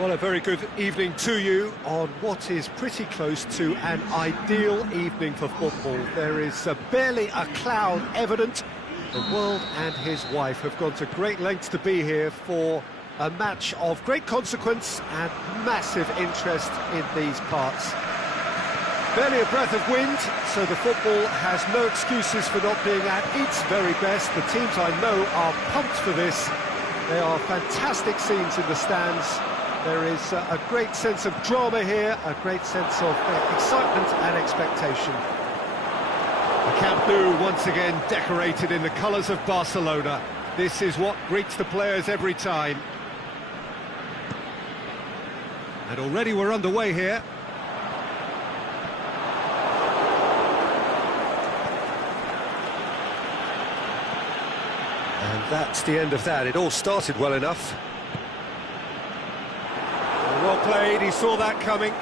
Well, a very good evening to you on what is pretty close to an ideal evening for football. There is barely a cloud evident. The world and his wife have gone to great lengths to be here for a match of great consequence and massive interest in these parts. Barely a breath of wind, so the football has no excuses for not being at its very best. The teams I know are pumped for this. They are fantastic scenes in the stands. There is a great sense of drama here, a great sense of excitement and expectation. The Camp Nou once again decorated in the colours of Barcelona. This is what greets the players every time. And already we're underway here. And that's the end of that. It all started well enough. Well played, he saw that coming.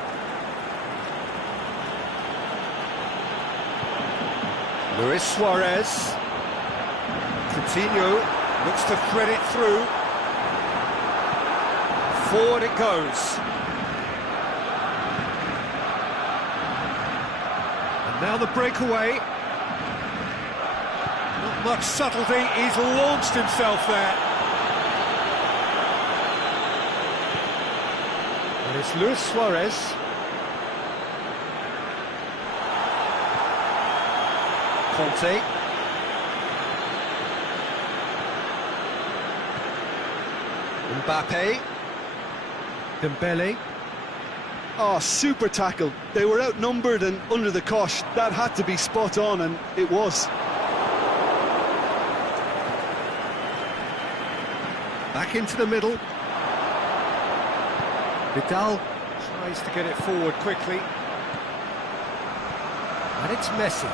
Luis Suarez. Coutinho looks to thread it through. Forward it goes. And now the breakaway. Not much subtlety, he's launched himself there. And it's Luis Suarez. Conte. Mbappe. Dembele. Oh, super tackle. They were outnumbered and under the cosh. That had to be spot on, and it was. Back into the middle. Vidal tries to get it forward quickly. And it's Messi.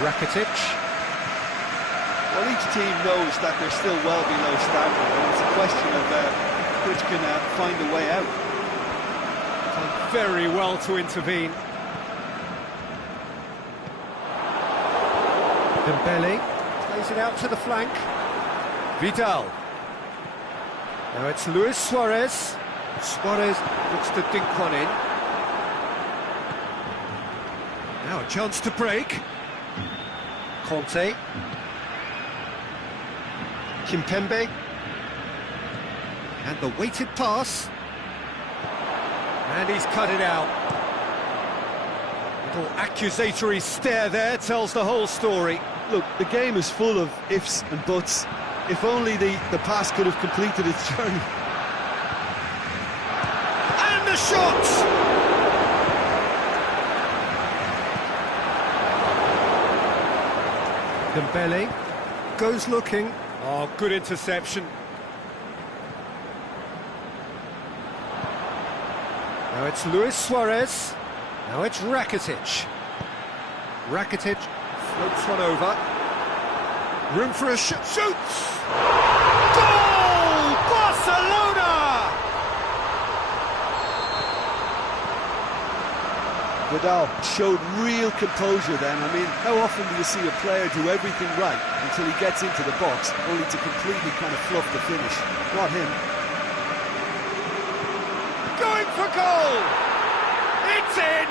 Rakitic. Well, each team knows that they're still well below standard, and it's a question of which can find a way out. Done very well to intervene. Dembele plays it out to the flank. Vidal. Now it's Luis Suarez. Suarez looks to dink one in. Now a chance to break. Conte. Kimpembe. And the weighted pass. And he's cut it out. Little accusatory stare there tells the whole story. Look, the game is full of ifs and buts. If only the pass could have completed its journey. And the shot! Dembele goes looking. Oh, good interception. Now it's Luis Suarez. Now it's Rakitic. Rakitic floats one over. Room for a shot. Shoots! Goal! Barcelona! Vidal showed real composure then. I mean, how often do you see a player do everything right until he gets into the box, only to completely kind of fluff the finish? Not him. Going for goal! It's in!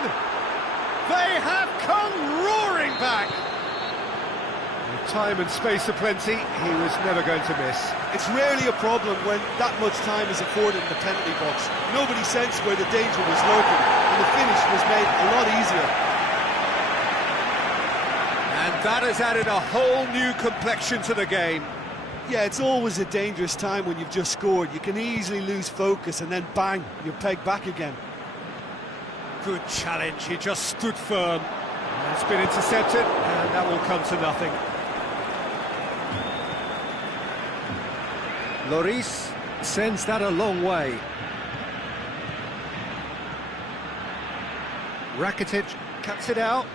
They have come roaring back! With time and space aplenty, he was never going to miss. It's rarely a problem when that much time is afforded in the penalty box. Nobody sensed where the danger was lurking, and the finish was made a lot easier. And that has added a whole new complexion to the game. Yeah, it's always a dangerous time when you've just scored. You can easily lose focus and then bang, you're pegged back again. Good challenge, he just stood firm. And it's been intercepted, and that will come to nothing. Lloris sends that a long way. Rakitic cuts it out.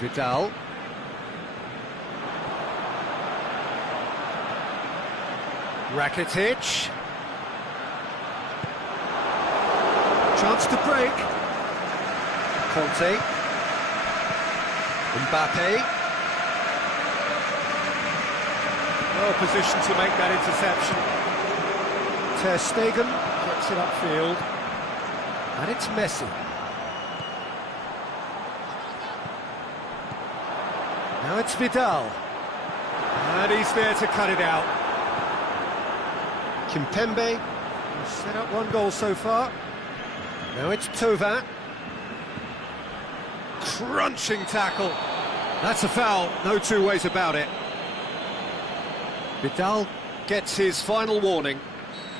Vidal. Rakitic. Chance to break. Conte. Mbappe. Well positioned to make that interception. Ter Stegen gets it upfield. And it's Messi. Now it's Vidal. And he's there to cut it out. Kimpembe has set up one goal so far. Now it's Thauvin. Crunching tackle. That's a foul, no two ways about it. Vidal gets his final warning.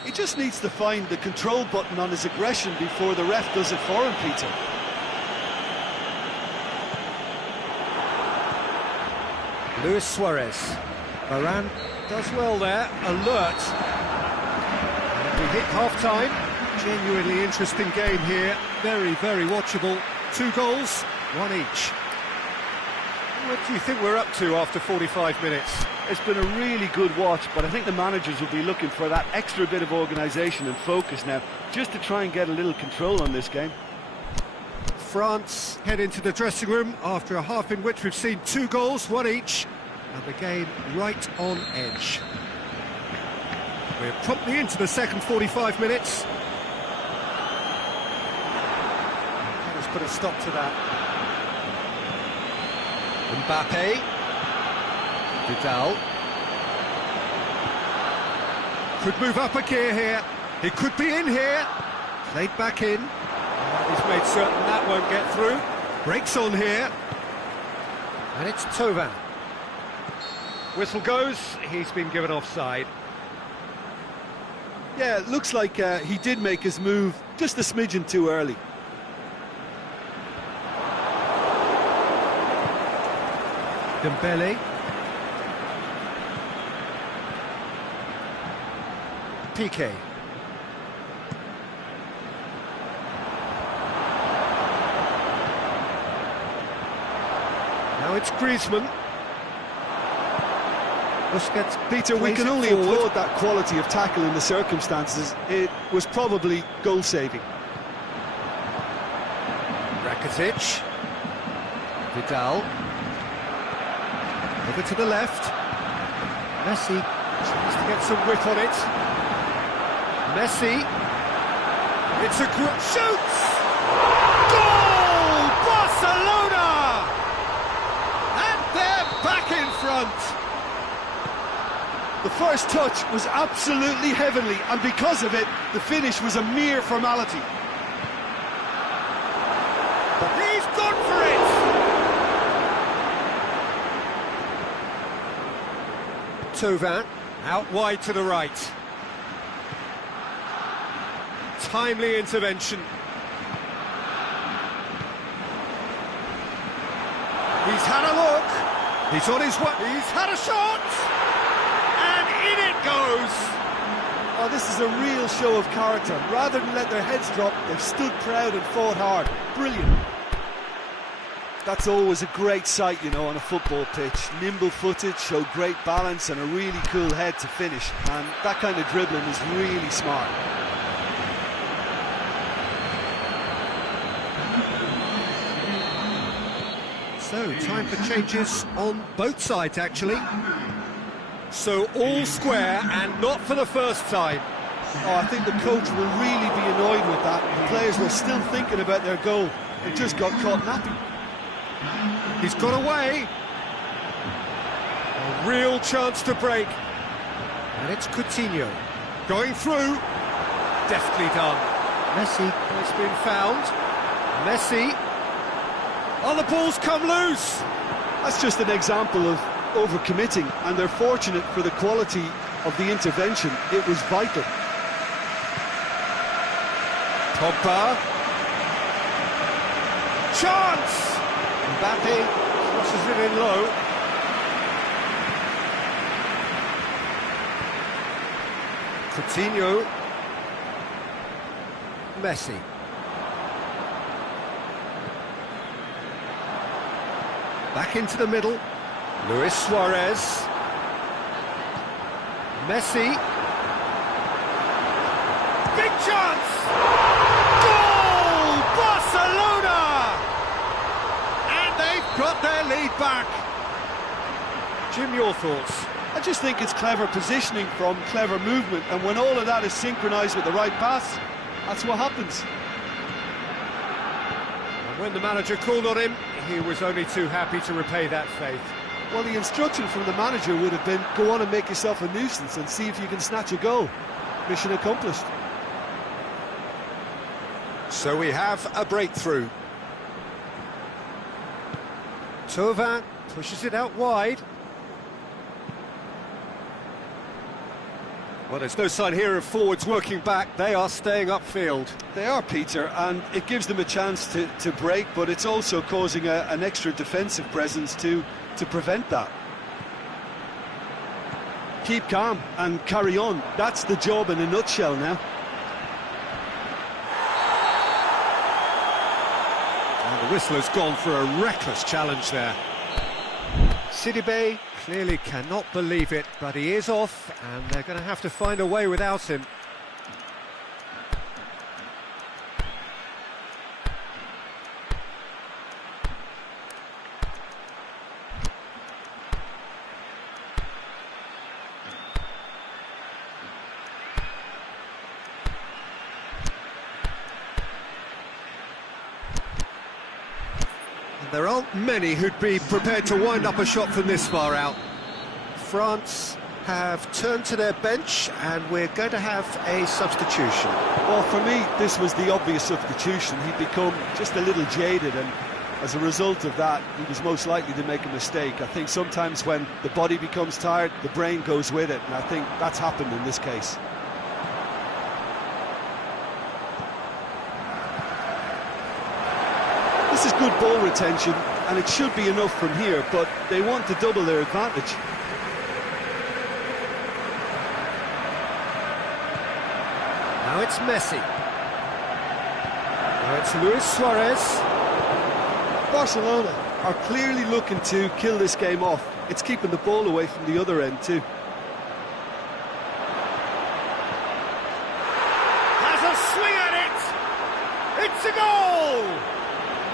He just needs to find the control button on his aggression before the ref does it for him, Peter. Luis Suarez. Varane does well there, alert. And we hit half-time. Genuinely interesting game here. Very, very watchable. 2 goals, 1 each. What do you think we're up to after 45 minutes? It's been a really good watch, but I think the managers will be looking for that extra bit of organisation and focus now, just to try and get a little control on this game. France head into the dressing room after a half in which we've seen 2 goals, 1 each, and the game right on edge. We're promptly into the second 45 minutes. Let's put a stop to that. Mbappe. Vidal. Could move up a gear here. He could be in here. Played back in. He's made certain that won't get through. Breaks on here. And it's Thauvin. Whistle goes. He's been given offside. Yeah, it looks like he did make his move just a smidgen too early. Dembele. Piqué. Now it's Griezmann. Busquets. Peter, we can only applaud that quality of tackle in the circumstances. It was probably goal-saving. Rakitic. Vidal. Over to the left. Messi tries to get some whip on it. Messi. It's a good shoots! Goal! Barcelona! And they're back in front. The first touch was absolutely heavenly, and because of it, the finish was a mere formality. But he's gone for it! Thauvin, out wide to the right. Timely intervention. He's had a look. He's on his way. He's had a shot. And in it goes. Oh, this is a real show of character. Rather than let their heads drop, they've stood proud and fought hard. Brilliant. That's always a great sight, you know, on a football pitch. Nimble-footed, showed great balance and a really cool head to finish. And that kind of dribbling is really smart. So, time for changes on both sides, actually. So, all square, and not for the first time. Oh, I think the coach will really be annoyed with that. The players were still thinking about their goal. They just got caught napping. He's got away. A real chance to break. And it's Coutinho. Going through. Deftly done. Messi has been found. Messi. Oh, the ball's come loose. That's just an example of overcommitting, and they're fortunate for the quality of the intervention. It was vital. Pogba. Chance! Mbappe crosses it in low. Coutinho. Messi. Back into the middle. Luis Suarez. Messi. Big chance! Goal! Barcelona! And they've got their lead back. Jim, your thoughts? I just think it's clever positioning from clever movement, and when all of that is synchronised with the right pass, that's what happens. And when the manager called on him, he was only too happy to repay that faith. Well, the instruction from the manager would have been, go on and make yourself a nuisance and see if you can snatch a goal. Mission accomplished. So we have a breakthrough. Thauvin pushes it out wide. Well, there's no sign here of forwards working back. They are staying upfield. They are, Peter, and it gives them a chance to break, but it's also causing an extra defensive presence to prevent that. Keep calm and carry on. That's the job in a nutshell now. And the whistle has gone for a reckless challenge there. Sidibe clearly cannot believe it, but he is off, and they're going to have to find a way without him. There aren't many who'd be prepared to wind up a shot from this far out. France have turned to their bench, and we're going to have a substitution. Well, for me, this was the obvious substitution. He'd become just a little jaded, and as a result of that, he was most likely to make a mistake. I think sometimes when the body becomes tired, the brain goes with it, and I think that's happened in this case. This is good ball retention, and it should be enough from here, but they want to double their advantage. Now it's Messi. Now it's Luis Suarez. Barcelona are clearly looking to kill this game off. It's keeping the ball away from the other end too. Has a swing at it! It's a goal!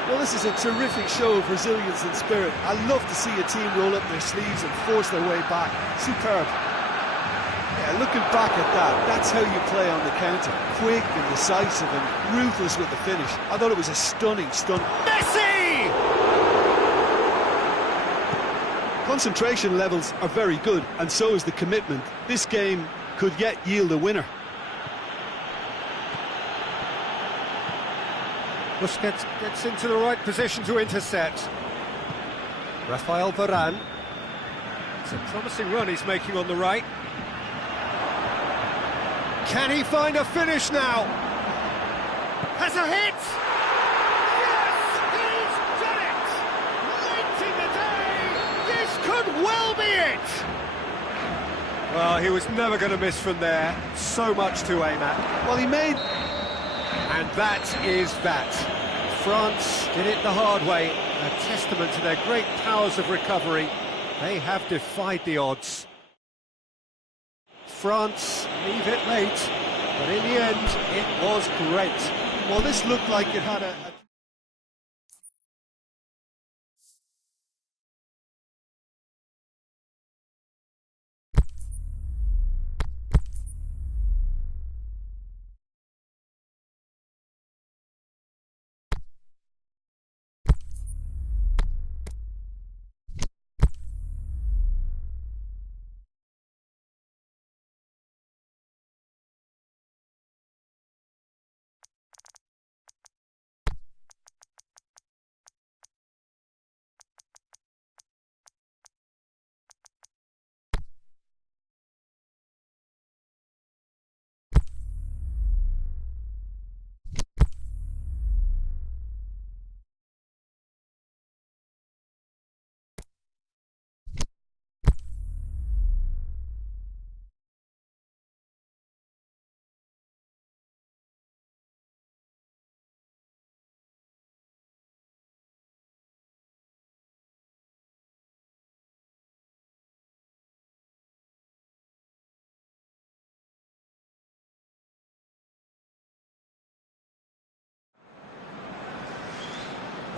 Well, this is a terrific show of resilience and spirit. I love to see a team roll up their sleeves and force their way back. Superb. Yeah, looking back at that, that's how you play on the counter. Quick and decisive and ruthless with the finish. I thought it was a stunning. Messi! Concentration levels are very good, and so is the commitment. This game could yet yield a winner. Busquets gets into the right position to intercept. Rafael Varane. It's a promising run he's making on the right. Can he find a finish now? Has a hit! Yes, he's done it! Late in the day! This could well be it! Well, he was never going to miss from there. So much to aim at. Well, he made... And that is that. France did it the hard way, a testament to their great powers of recovery. They have defied the odds. France leave it late, but in the end, it was great. Well, this looked like it had a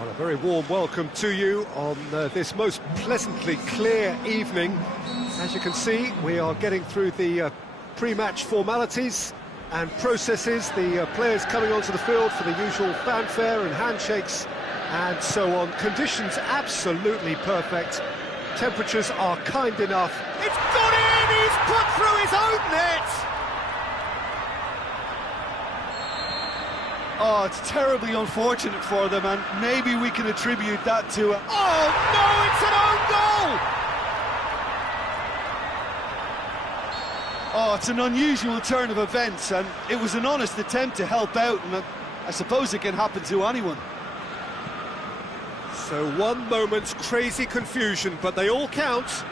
Well, a very warm welcome to you on this most pleasantly clear evening. As you can see, we are getting through the pre-match formalities and processes, the players coming onto the field for the usual fanfare and handshakes and so on. Conditions absolutely perfect. Temperatures are kind enough. It's gone in! He's put through his own net! Oh, it's terribly unfortunate for them, and maybe we can attribute that to a... Oh, no, it's an own goal! Oh, it's an unusual turn of events, and it was an honest attempt to help out, and I suppose it can happen to anyone. So one moment's crazy confusion, but they all count.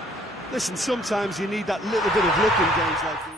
Listen, sometimes you need that little bit of luck in games like these.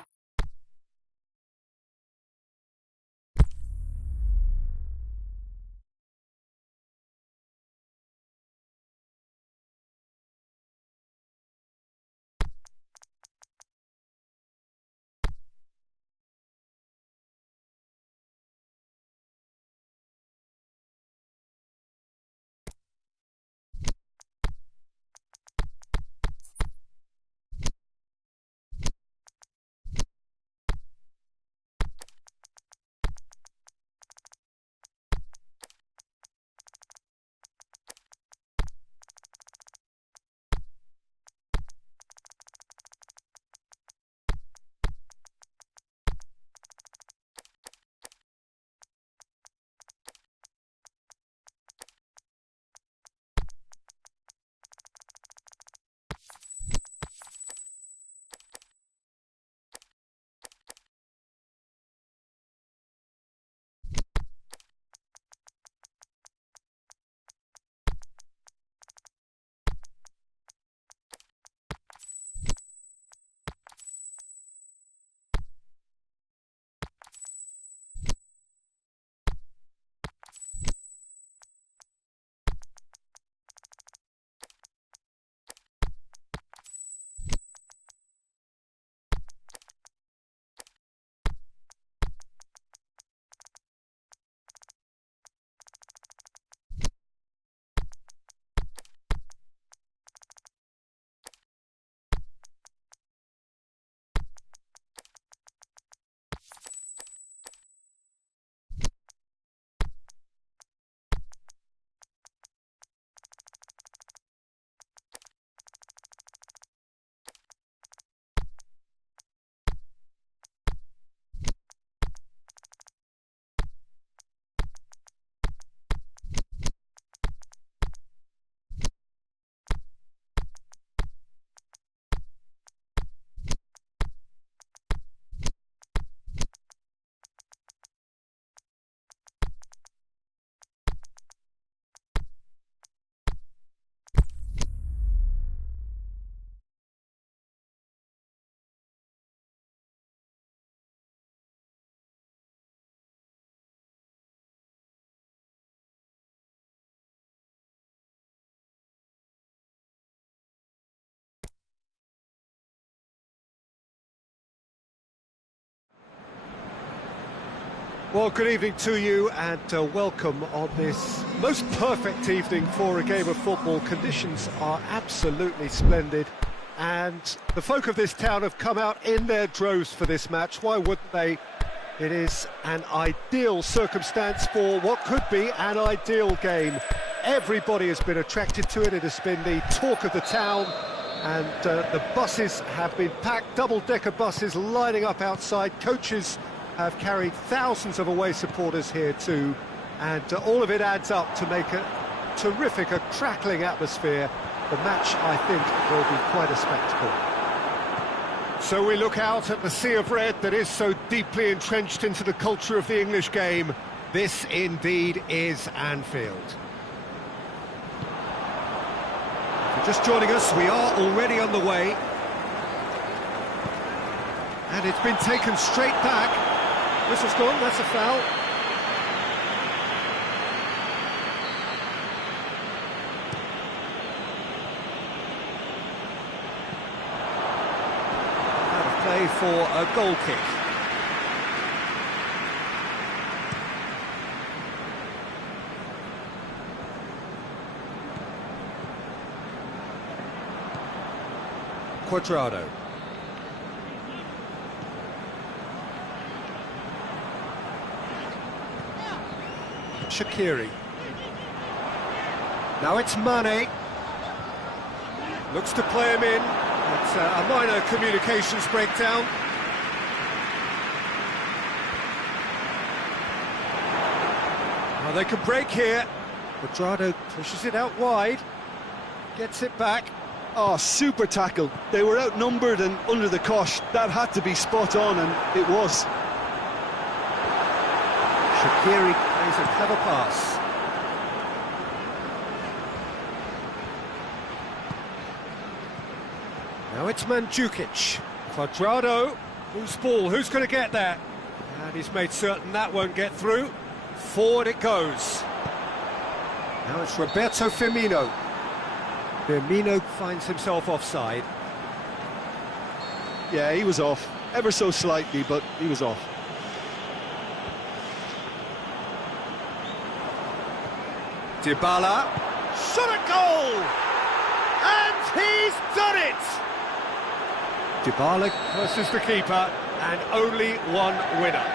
Well, good evening to you and welcome on this most perfect evening for a game of football. Conditions are absolutely splendid and the folk of this town have come out in their droves for this match. Why wouldn't they? It is an ideal circumstance for what could be an ideal game. Everybody has been attracted to it. It has been the talk of the town and the buses have been packed, double-decker buses lining up outside. Coaches have carried thousands of away supporters here too, and all of it adds up to make a terrific, a crackling atmosphere. The match, I think, will be quite a spectacle. So we look out at the sea of red that is so deeply entrenched into the culture of the English game. This indeed is Anfield. If you're just joining us, we are already on the way. And it's been taken straight back. Whistle's gone, that's a foul. Out of play for a goal kick. Cuadrado. Shaqiri. Now it's Mane. Looks to play him in. It's a minor communications breakdown. Well, they can break here. Cuadrado pushes it out wide. Gets it back. Oh, super tackle. They were outnumbered and under the cosh. That had to be spot on, and it was. Shaqiri plays a clever pass. Now it's Mandzukic. Cuadrado. Loose ball. Who's going to get there? And he's made certain that won't get through. Forward it goes. Now it's Roberto Firmino. Firmino finds himself offside. Yeah, he was off. Ever so slightly, but he was off. Dybala. Shot at goal! And he's done it! Dybala versus the keeper, and only one winner.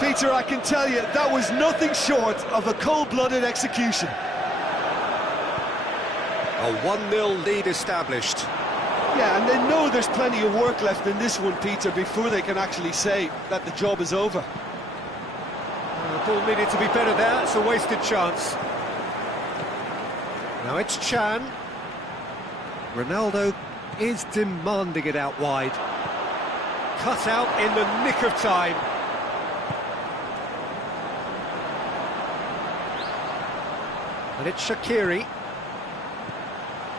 Peter, I can tell you, that was nothing short of a cold-blooded execution. A 1-0 lead established. Yeah, and they know there's plenty of work left in this one, Peter, before they can actually say that the job is over. The ball needed to be better there, it's a wasted chance. Now it's Chan. Ronaldo is demanding it out wide. Cut out in the nick of time. And it's Shaqiri.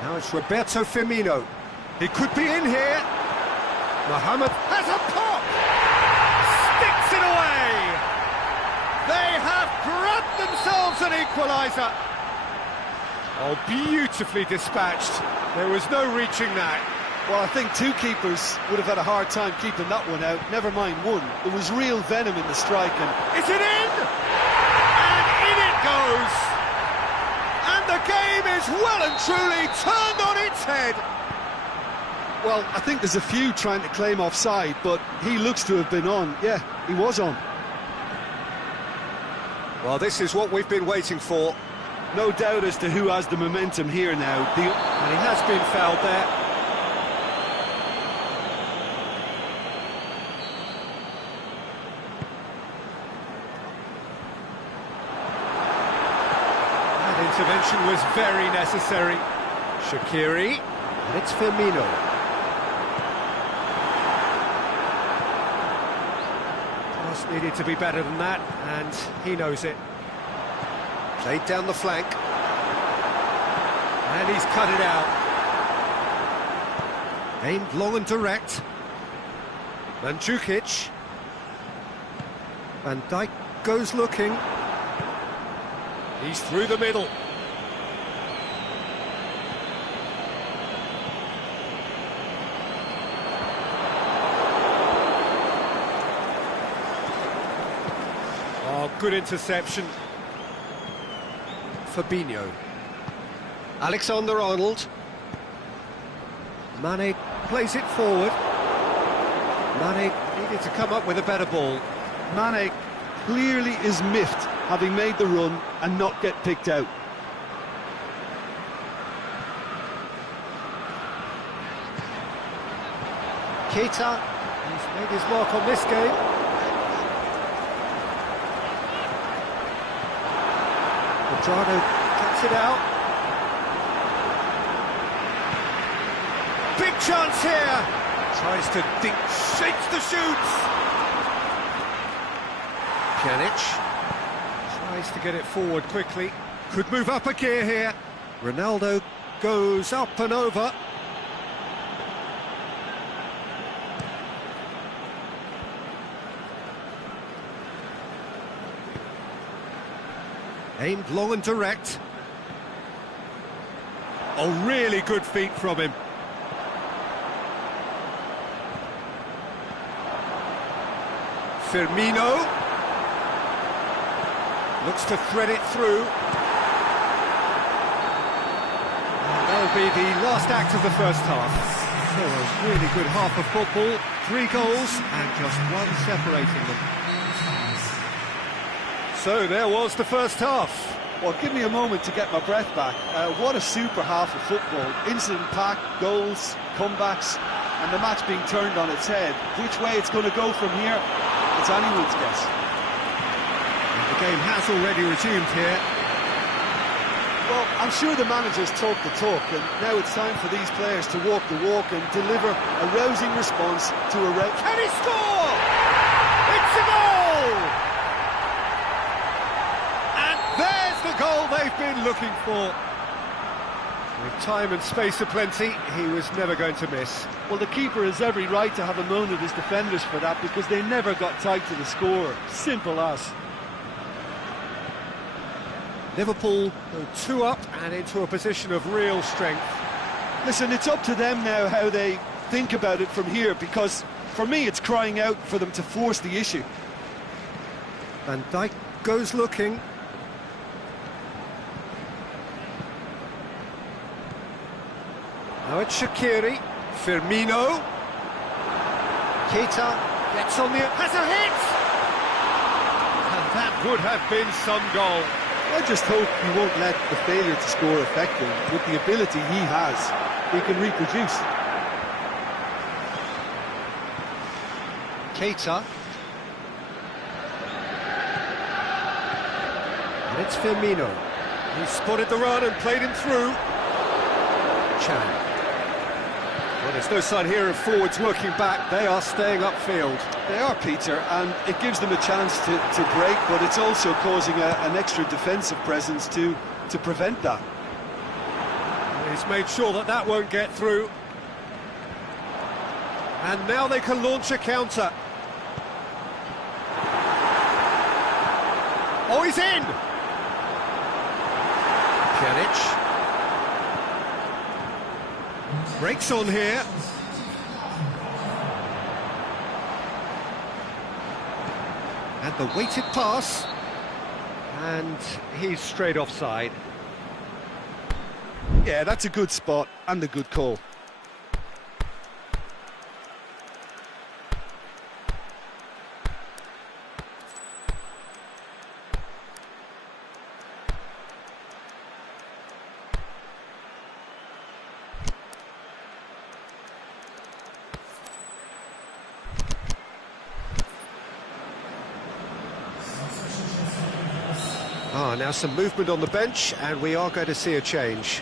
Now it's Roberto Firmino. He could be in here. Mohamed has a pop! Sticks it away! They have grabbed themselves an equaliser. Oh, beautifully dispatched. There was no reaching that. Well, I think two keepers would have had a hard time keeping that one out, never mind one. There was real venom in the strike. And is it in? And in it goes! And the game is well and truly turned on its head. Well, I think there's a few trying to claim offside, but he looks to have been on. Yeah, he was on. Well, this is what we've been waiting for. No doubt as to who has the momentum here now. And he has been fouled there. That intervention was very necessary. Shaqiri, and it's Firmino. Pass needed to be better than that, and he knows it. Played down the flank. And he's cut it out. Aimed long and direct. Mandzukic. Van Dijk goes looking. He's through the middle. Oh, good interception. Fabinho. Alexander-Arnold. Mane plays it forward. Mane needed to come up with a better ball. Mane clearly is miffed, having made the run and not get picked out. Keita, he's made his mark on this game. Cuadrado cuts it out. Big chance here. Tries to dink, shakes the shoots. Pjanic tries to get it forward quickly. Could move up a gear here. Ronaldo goes up and over. Aimed long and direct. Oh, really good feet from him. Firmino looks to thread it through. And that'll be the last act of the first half. So a really good half of football, 3 goals and just 1 separating them. So there was the first half. Well, give me a moment to get my breath back. What a super half of football. Incident-packed, goals, comebacks, and the match being turned on its head. Which way it's going to go from here, it's anyone's guess. And the game has already resumed here. Well, I'm sure the managers talk the talk, and now it's time for these players to walk the walk and deliver a rousing response to a rout. Can he score? It's a goal! And there's the goal they've been looking for. With time and space aplenty, he was never going to miss. Well, the keeper has every right to have a moan at his defenders for that, because they never got tight to the score. Simple as. Liverpool go 2 up and into a position of real strength. Listen, it's up to them now how they think about it from here, because for me it's crying out for them to force the issue. Van Dijk goes looking. Now it's Shaqiri, Firmino. Keita gets on the... Has a hit! And that would have been some goal. I just hope he won't let the failure to score affect him. With the ability he has, he can reproduce. Keita. And it's Firmino. He spotted the run and played him through. Chan. Well, there's no sign here of forwards working back. They are staying upfield. They are, Peter, and it gives them a chance to break, but it's also causing an extra defensive presence to prevent that. He's made sure that that won't get through. And now they can launch a counter. Oh, he's in! Pjanic. Breaks on here. And the weighted pass. And he's straight offside. Yeah, that's a good spot and a good call. Now some movement on the bench, and we are going to see a change.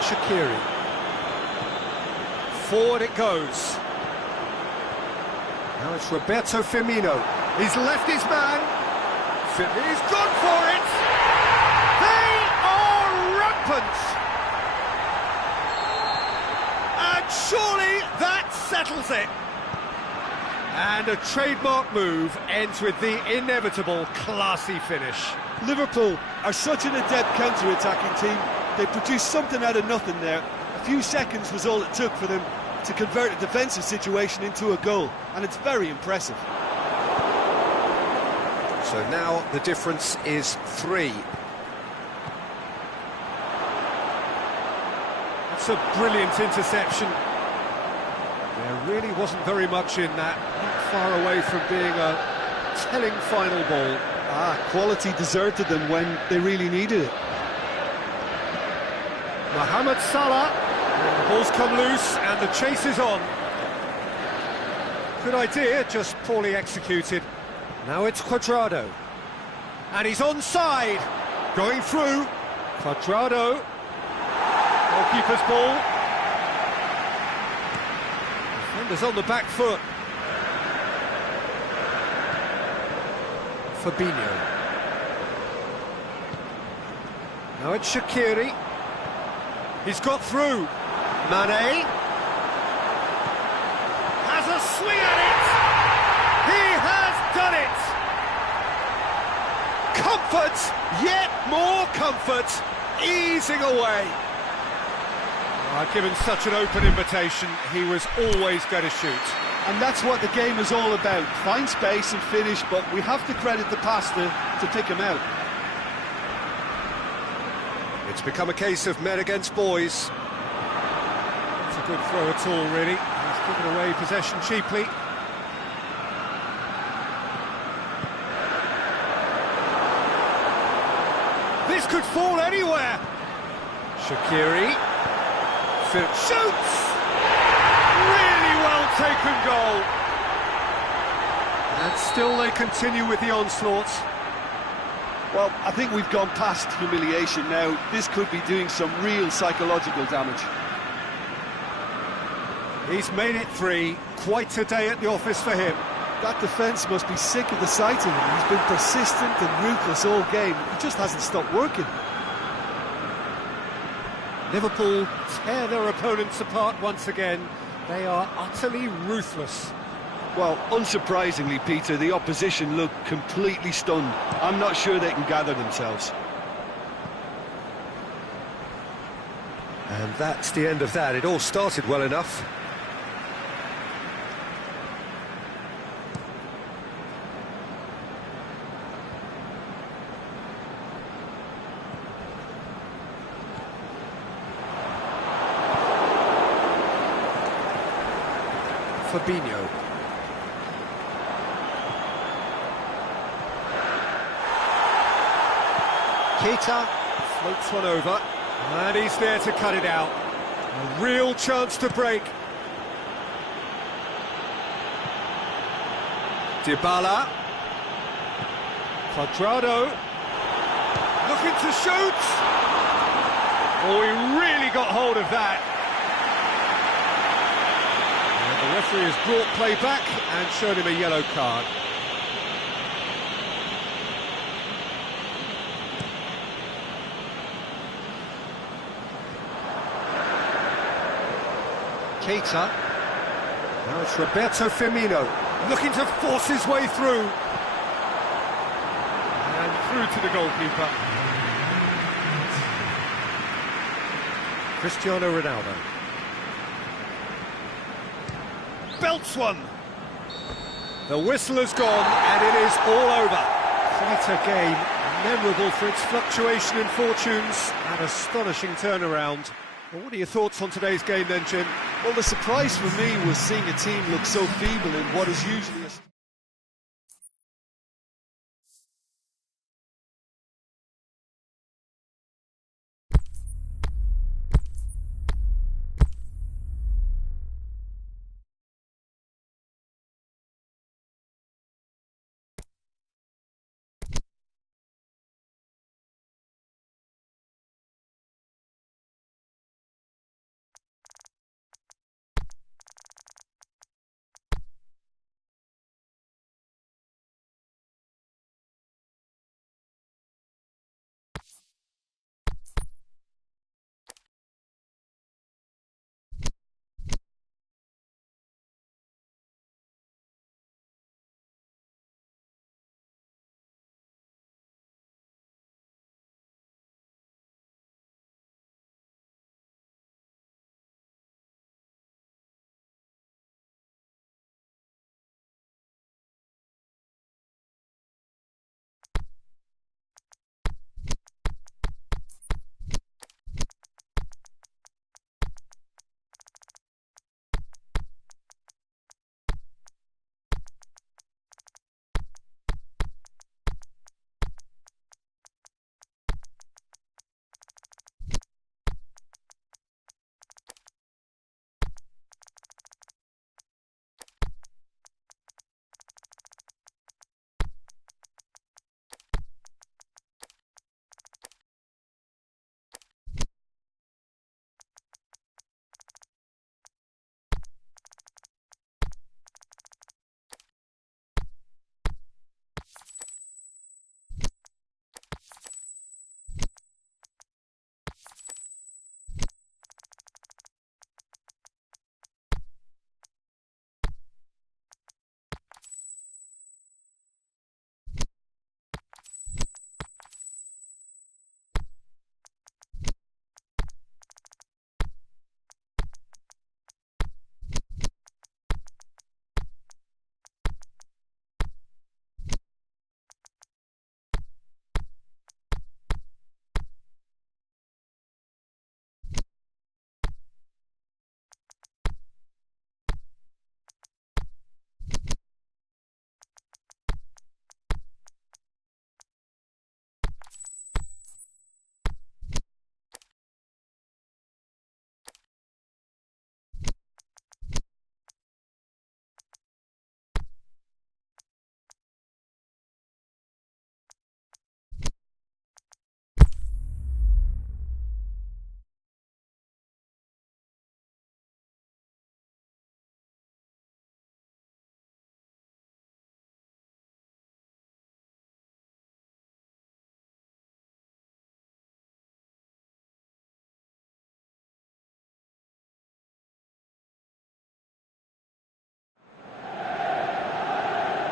Shaqiri. Forward it goes. Now it's Roberto Firmino. He's left his man. He's gone for it. They are rampant! And surely that settles it. And a trademark move ends with the inevitable classy finish. Liverpool are such an adept counter-attacking team. They produced something out of nothing there. A few seconds was all it took for them to convert a defensive situation into a goal, and it's very impressive. So now the difference is 3. That's a brilliant interception. There really wasn't very much in that, not far away from being a telling final ball. Quality deserted them when they really needed it. Mohamed Salah, and the ball's come loose and the chase is on. Good idea, just poorly executed. Now it's Cuadrado, and he's onside, going through. Cuadrado, goalkeeper's ball. Defenders on the back foot. Fabinho. Now it's Shaqiri. He's got through. Mane Has a swing at it. He has done it. comfort, yet more comfort, easing away. Given such an open invitation, he was always going to shoot. And that's what the game is all about. Find space and finish, but we have to credit the pass to pick him out. It's become a case of men against boys. It's a good throw at all, really. He's given away possession cheaply. This could fall anywhere. Shaqiri shoots. Really well taken goal. And still they continue with the onslaughts. Well, I think we've gone past humiliation now. This could be doing some real psychological damage. He's made it 3. Quite a day at the office for him. That defence must be sick of the sight of him. He's been persistent and ruthless all game. He just hasn't stopped working. Liverpool tear their opponents apart once again. They are utterly ruthless. Well, unsurprisingly, Peter, the opposition look completely stunned. I'm not sure they can gather themselves. And that's the end of that. It all started well enough. Fabinho. Keita floats one over, and he's there to cut it out. A real chance to break. Dybala. Cuadrado. Looking to shoot. Oh, he really got hold of that. And the referee has brought play back and shown him a yellow card. Keita. Now it's Roberto Firmino, looking to force his way through. And through to the goalkeeper. Cristiano Ronaldo. Belts one. The whistle has gone, and it is all over. Quite a game, memorable for its fluctuation in fortunes and astonishing turnaround. Well, what are your thoughts on today's game then, Jim? Well, the surprise for me was seeing a team look so feeble in what is usually a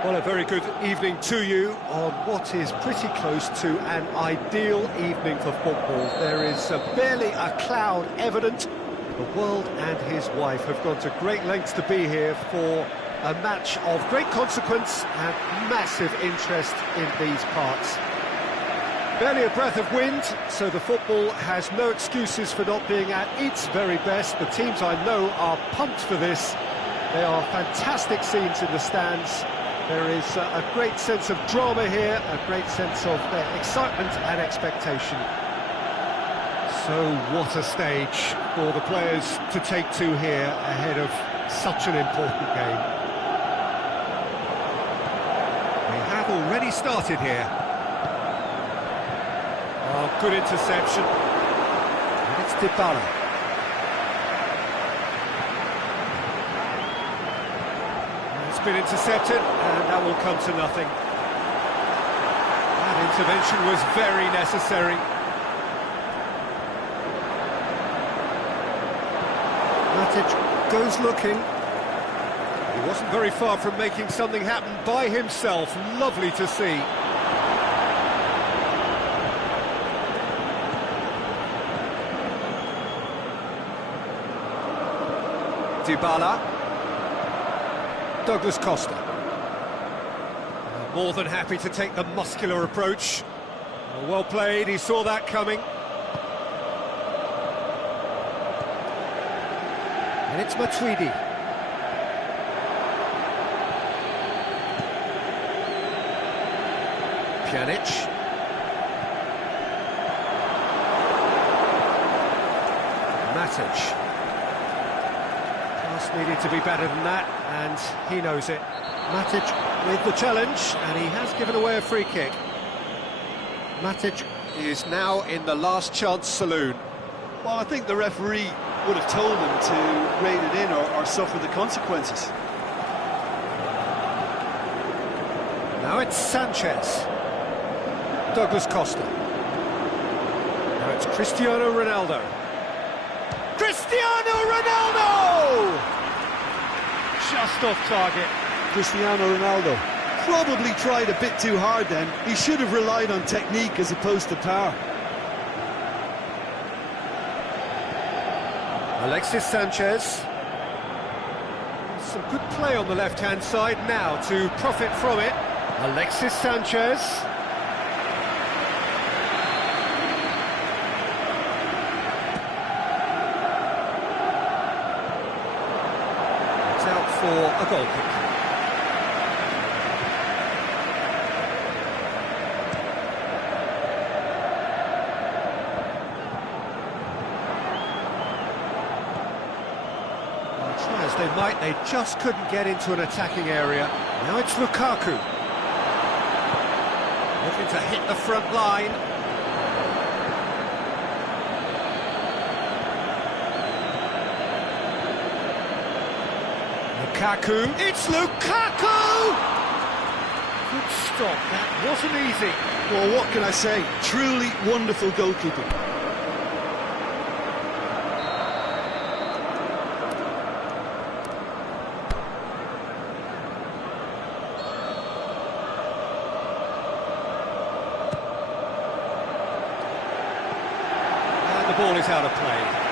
Well, a very good evening to you on what is pretty close to an ideal evening for football. There is barely a cloud evident. The world and his wife have gone to great lengths to be here for a match of great consequence and massive interest in these parts. Barely a breath of wind, so the football has no excuses for not being at its very best. The teams I know are pumped for this. They are fantastic scenes in the stands. There is a great sense of drama here, a great sense of excitement and expectation. So what a stage for the players to take to here ahead of such an important game. We have already started here. Oh, good interception. And it's Dybala. It's been intercepted, and that will come to nothing. That intervention was very necessary. Matic goes looking. He wasn't very far from making something happen by himself. Lovely to see. Dybala. Douglas Costa. More than happy to take the muscular approach. Well played, he saw that coming. And it's Matuidi. Pjanic. Matic. Needed to be better than that, and he knows it. Matic with the challenge, and he has given away a free kick. Matic is now in the last chance saloon. Well, I think the referee would have told him to rein it in or suffer the consequences. Now it's Sanchez. Douglas Costa. Now it's Cristiano Ronaldo. Cristiano Ronaldo! Just off target. Cristiano Ronaldo probably tried a bit too hard then. He should have relied on technique as opposed to power. Alexis Sanchez. Some good play on the left-hand side now to profit from it. Alexis Sanchez. For a goal kick. Well, try as they might, they just couldn't get into an attacking area. Now it's Lukaku. Looking to hit the front line. Lukaku, it's Lukaku! Good stop, that wasn't easy. Well, what can I say? Truly wonderful goalkeeping. And the ball is out of play.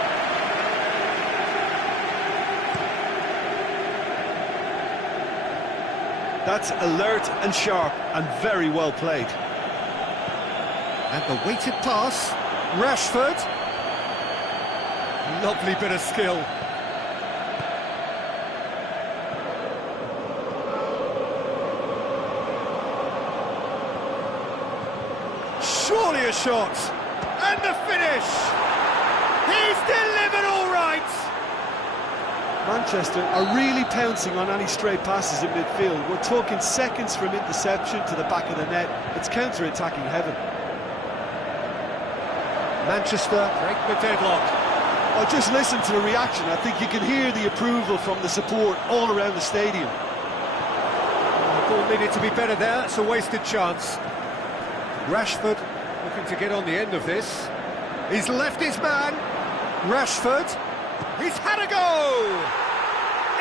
That's alert and sharp and very well played. And the weighted pass, Rashford. Lovely bit of skill. Surely a shot. And the finish. He's delivered all right. Manchester are really pouncing on any stray passes in midfield. We're talking seconds from interception to the back of the net. It's counter-attacking heaven. Manchester break the deadlock. Oh, just listen to the reaction. I think you can hear the approval from the support all around the stadium. The ball needed to be better there. It's a wasted chance. Rashford looking to get on the end of this. He's left his man. Rashford. He's had a go!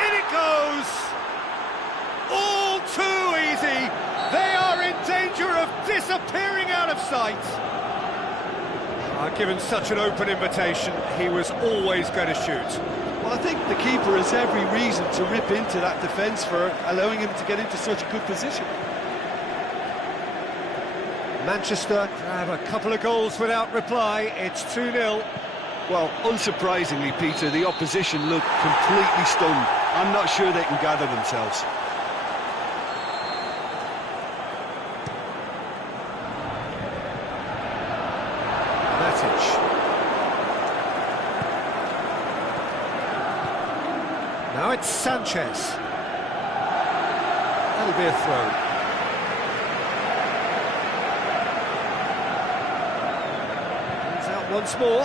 In it goes! All too easy. They are in danger of disappearing out of sight. Given such an open invitation, he was always going to shoot. Well, I think the keeper has every reason to rip into that defence for allowing him to get into such a good position. Manchester grab a couple of goals without reply. It's 2-0. Well, unsurprisingly, Peter, the opposition look completely stunned. I'm not sure they can gather themselves. Now it's Sanchez. That'll be a throw. He's out once more.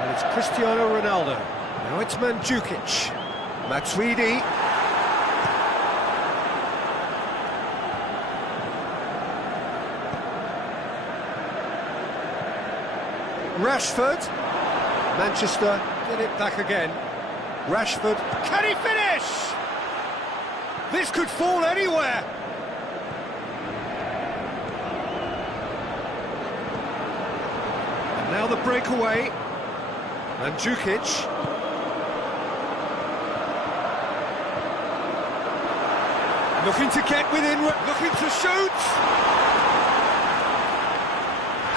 And it's Cristiano Ronaldo. Now it's Mandzukic. Matuidi. Rashford. Manchester get it back again. Rashford, can he finish? This could fall anywhere. And now the breakaway. Mandzukic. Looking to get within, looking to shoot.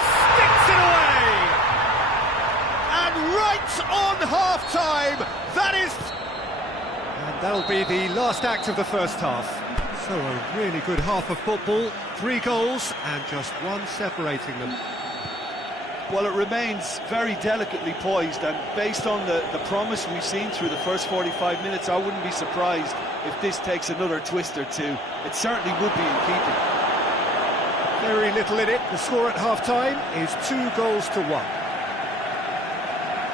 Sticks it away. Right on half-time, that is... And that'll be the last act of the first half. So a really good half of football, 3 goals and just one separating them. Well, it remains very delicately poised, and based on the promise we've seen through the first 45 minutes, I wouldn't be surprised if this takes another twist or two. It certainly would be in keeping. Very little in it. The score at half-time is 2-1.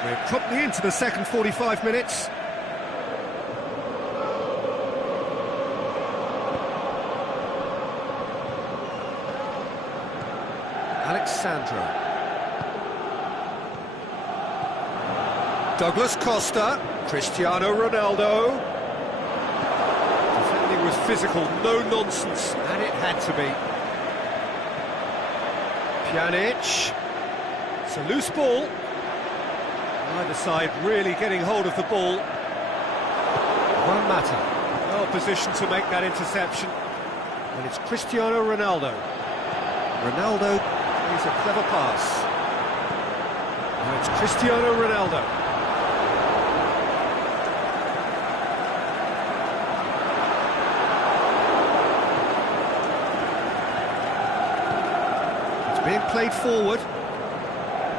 We're promptly into the second 45 minutes. Alexandro. Douglas Costa. Cristiano Ronaldo. Defending was physical, no nonsense, and it had to be. Pjanic. It's a loose ball. Either side really getting hold of the ball. Juan Mata, well positioned to make that interception. And it's Cristiano Ronaldo. Ronaldo plays a clever pass. Now it's Cristiano Ronaldo. It's being played forward.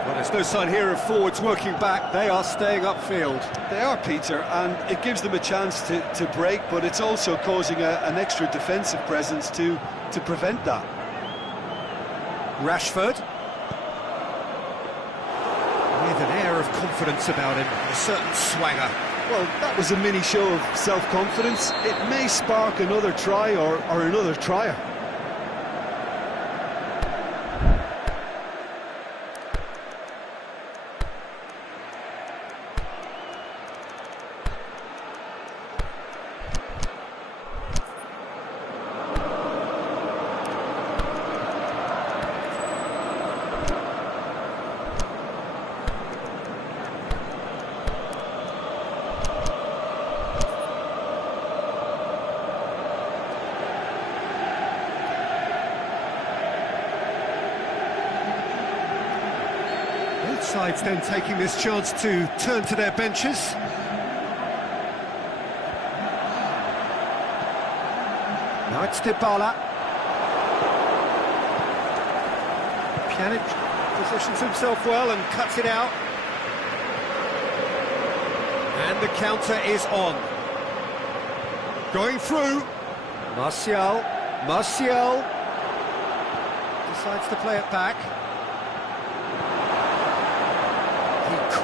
Well, there's no sign here of forwards working back. They are staying upfield. They are, Peter, and it gives them a chance to break, but it's also causing an extra defensive presence to prevent that. Rashford. With an air of confidence about him, a certain swagger. Well, that was a mini show of self-confidence. It may spark another try or another trier. Sides then taking this chance to turn to their benches. Now it's Dybala. Pjanic positions himself well and cuts it out. And the counter is on. Going through. Martial decides to play it back.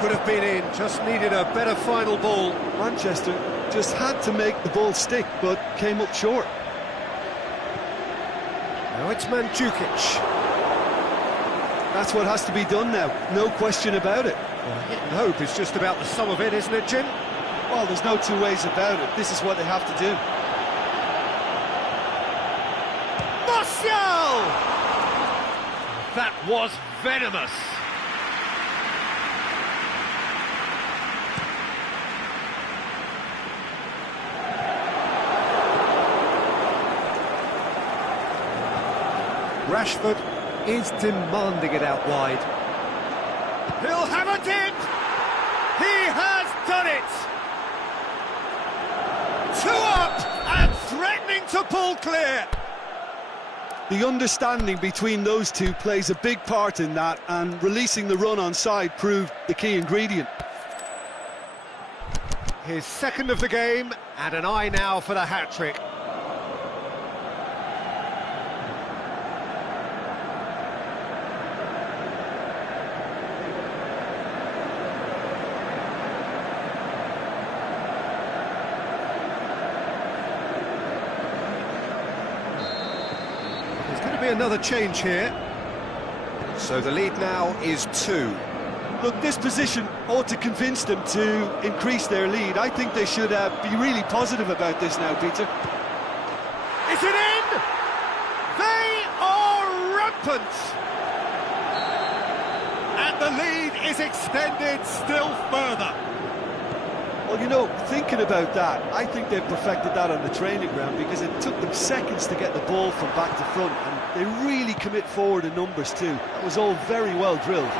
Could have been in, just needed a better final ball. Manchester just had to make the ball stick, but came up short. Now it's Mandzukic. That's what has to be done now, no question about it. Well, hit and hope is just about the sum of it, isn't it, Jim? Well, there's no two ways about it. This is what they have to do. Martial! That was venomous. Rashford is demanding it out wide. He'll have a dip! He has done it! 2 up and threatening to pull clear. The understanding between those two plays a big part in that, and releasing the run on side proved the key ingredient. His second of the game, and an eye now for the hat-trick. There's going to be another change here. So the lead now is 2. Look, this position ought to convince them to increase their lead. I think they should be really positive about this now, Peter. Is it in? They are rampant! And the lead is extended still further. Well, you know, thinking about that, I think they've perfected that on the training ground, because it took them seconds to get the ball from back to front, and they really commit forward in numbers too. That was all very well drilled.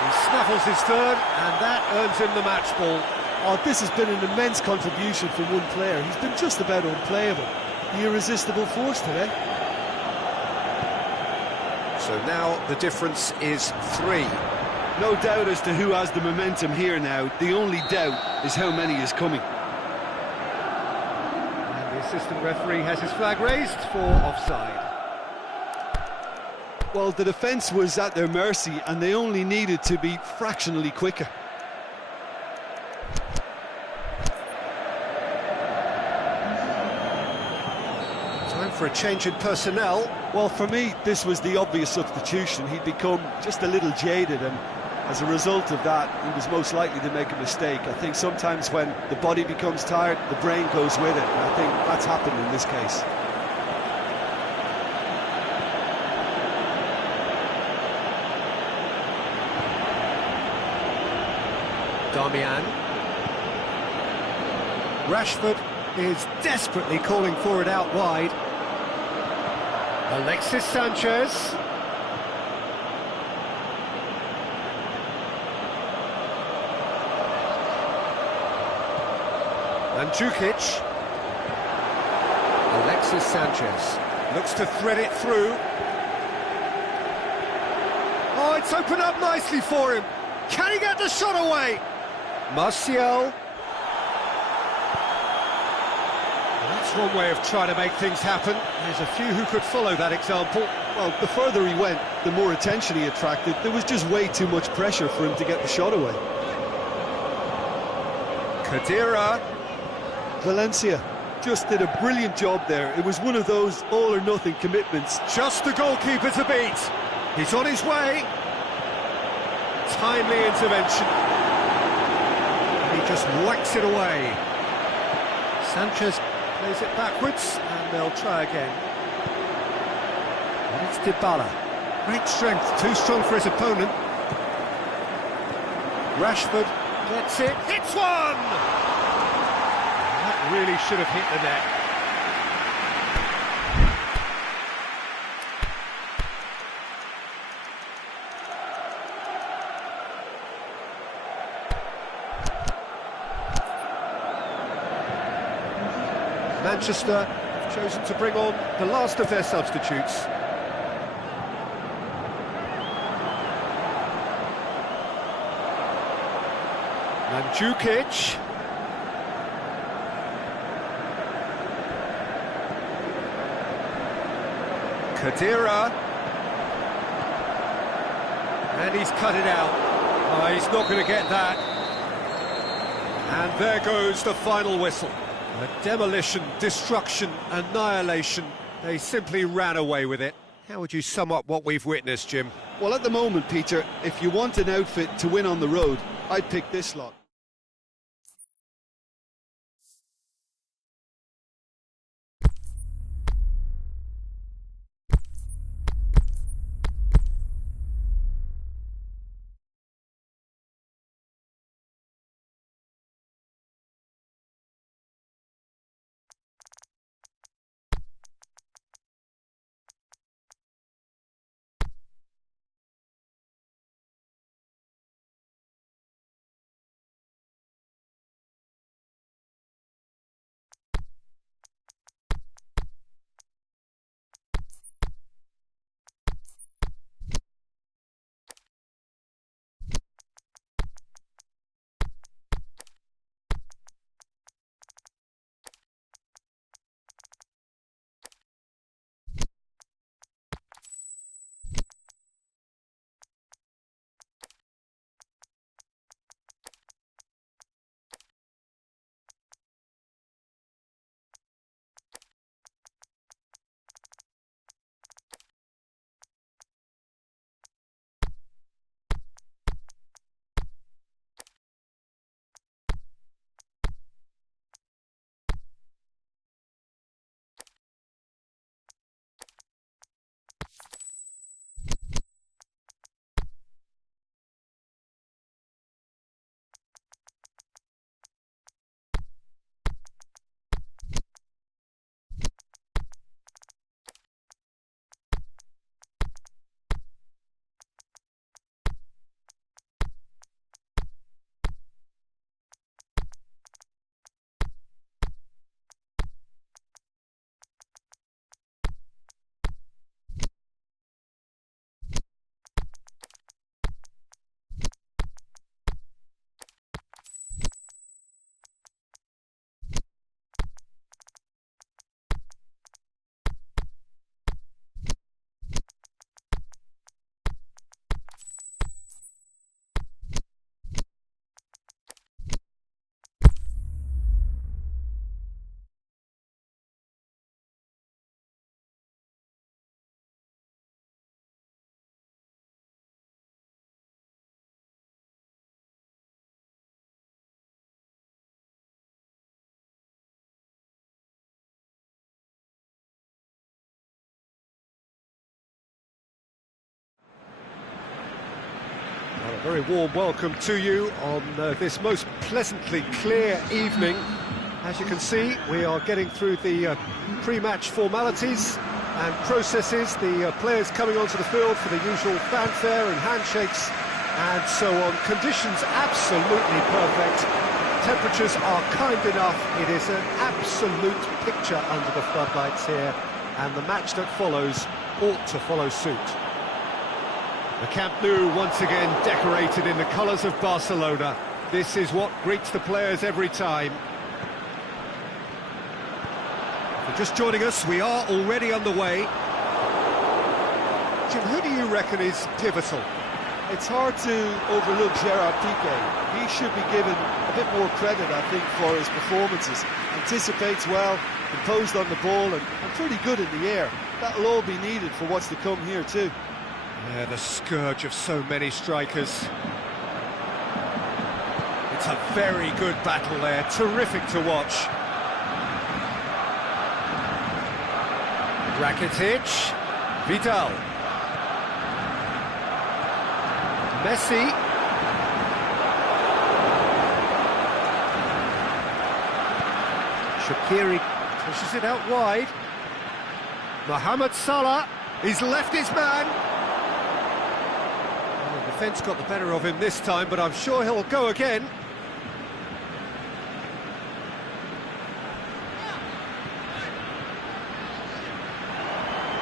He snaffles his third, and that earns him the match ball. Oh, this has been an immense contribution from one player. He's been just about unplayable. The irresistible force today. So now the difference is 3. No doubt as to who has the momentum here now. The only doubt is how many is coming. And the assistant referee has his flag raised for offside. Well, the defence was at their mercy, and they only needed to be fractionally quicker. Time for a change in personnel. Well, for me, this was the obvious substitution. He'd become just a little jaded, and as a result of that, he was most likely to make a mistake. I think sometimes when the body becomes tired, the brain goes with it, and I think that's happened in this case. Darmian. Rashford is desperately calling for it out wide. Alexis Sanchez. Mandzukic. Alexis Sanchez looks to thread it through. Oh, it's opened up nicely for him. Can he get the shot away? Martial. That's one way of trying to make things happen. There's a few who could follow that example. Well, the further he went, the more attention he attracted. There was just way too much pressure for him to get the shot away. Khedira. Valencia just did a brilliant job there. It was one of those all-or-nothing commitments. Just the goalkeeper to beat. He's on his way. Timely intervention. And he just whacks it away. Sanchez plays it backwards, and they'll try again. And it's Dybala. Great strength, too strong for his opponent. Rashford gets it, hits one! That really should have hit the net. Manchester have chosen to bring on the last of their substitutes. Mandzukic. Khedira. And he's cut it out. Oh, he's not going to get that. And there goes the final whistle. A demolition, destruction, annihilation. They simply ran away with it. How would you sum up what we've witnessed, Jim? Well, at the moment, Peter, if you want an outfit to win on the road, I'd pick this lot. Very warm welcome to you on this most pleasantly clear evening. As you can see, we are getting through the pre-match formalities and processes, the players coming onto the field for the usual fanfare and handshakes and so on. Conditions absolutely perfect. Temperatures are kind enough. It is an absolute picture under the floodlights here, and the match that follows ought to follow suit. The Camp Nou once again decorated in the colours of Barcelona. This is what greets the players every time. If you're just joining us, we are already underway. Jim, who do you reckon is pivotal? It's hard to overlook Gerard Piqué. He should be given a bit more credit, I think, for his performances. Anticipates well, composed on the ball, and pretty good in the air. That'll all be needed for what's to come here too. Yeah, the scourge of so many strikers. It's a very good battle there, terrific to watch. Rakitic, Vidal. Messi. Shaqiri pushes it out wide. Mohamed Salah, he's left his man. Well, the defence got the better of him this time, but I'm sure he'll go again.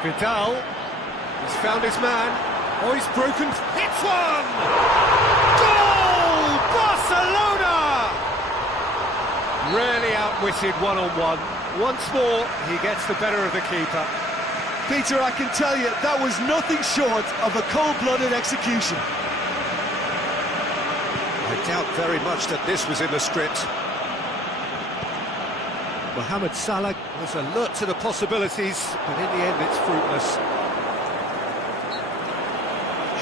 Vidal, he's found his man. Oh, he's broken. Hits one! Goal! Barcelona! Really outwitted one-on-one. Once more, he gets the better of the keeper. Peter, I can tell you, that was nothing short of a cold-blooded execution. I doubt very much that this was in the script. Mohamed Salah was alert to the possibilities, but in the end it's fruitless.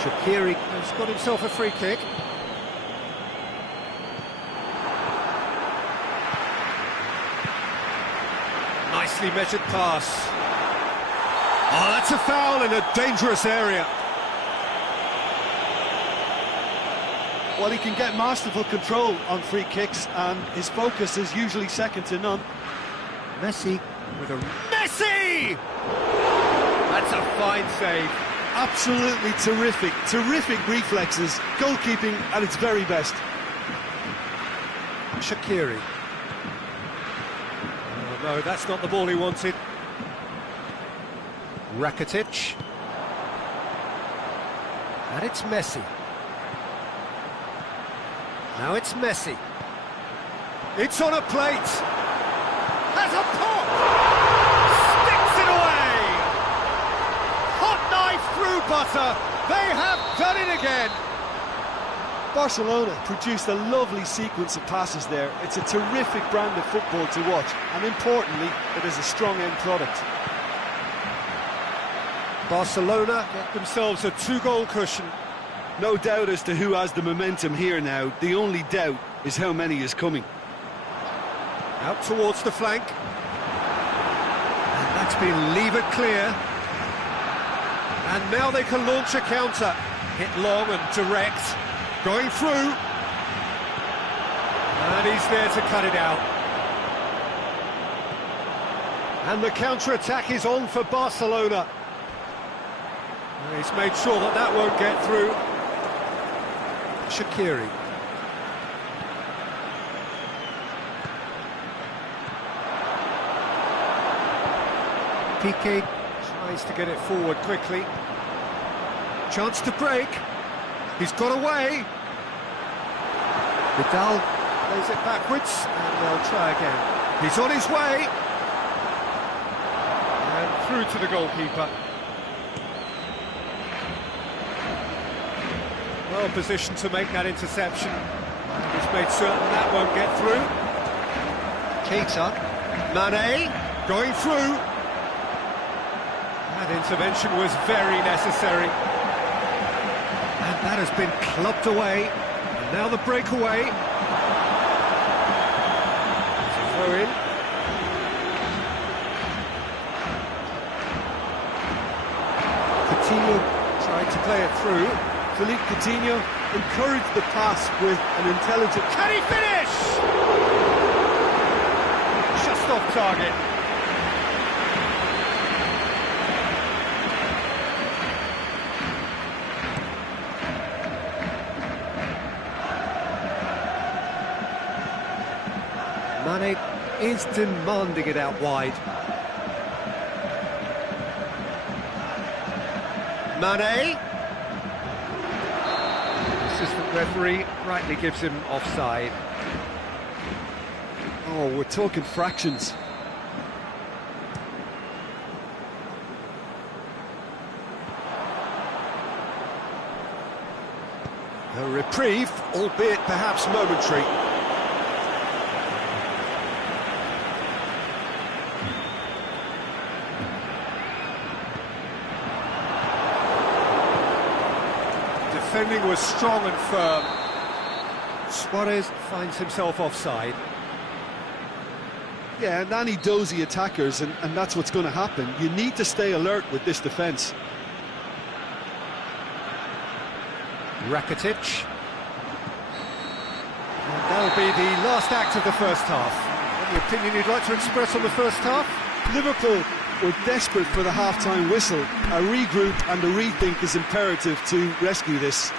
Shaqiri has got himself a free kick. Nicely measured pass. Oh, that's a foul in a dangerous area. Well, he can get masterful control on free kicks, and his focus is usually second to none. Messi with a... Messi! That's a fine save. Absolutely terrific, terrific reflexes, goalkeeping at its very best. Shaqiri. Oh, no, that's not the ball he wanted. Rakitic. And it's Messi. Now it's Messi. It's on a plate. Has a pop! Sticks it away! Hot knife through butter. They have done it again. Barcelona produced a lovely sequence of passes there. It's a terrific brand of football to watch, and importantly, it is a strong end product. Barcelona get themselves a 2-goal cushion. No doubt as to who has the momentum here now. The only doubt is how many is coming. Out towards the flank. And that's been levered clear. And now they can launch a counter. Hit long and direct. Going through. And he's there to cut it out. And the counter-attack is on for Barcelona. He's made sure that that won't get through. Shaqiri. Piqué tries to get it forward quickly. Chance to break. He's got away. Vidal plays it backwards, and they'll try again. He's on his way. And through to the goalkeeper. Well positioned to make that interception. He's made certain that won't get through. Keita, Mane, going through. That intervention was very necessary. And that has been clubbed away. And now the breakaway. Throw in. Coutinho tried to play it through. Philippe Coutinho encouraged the pass with an intelligent... Can he finish? Just off target. Mane is demanding it out wide. Mane. Assistant referee rightly gives him offside. Oh, we're talking fractions. A reprieve, albeit perhaps momentary. Defending was strong and firm. Suarez finds himself offside. Yeah, and any dozy attackers, and that's what's going to happen. You need to stay alert with this defence. Rakitic. And that'll be the last act of the first half. Any opinion you'd like to express on the first half? Liverpool were desperate for the half-time whistle. A regroup and a rethink is imperative to rescue this.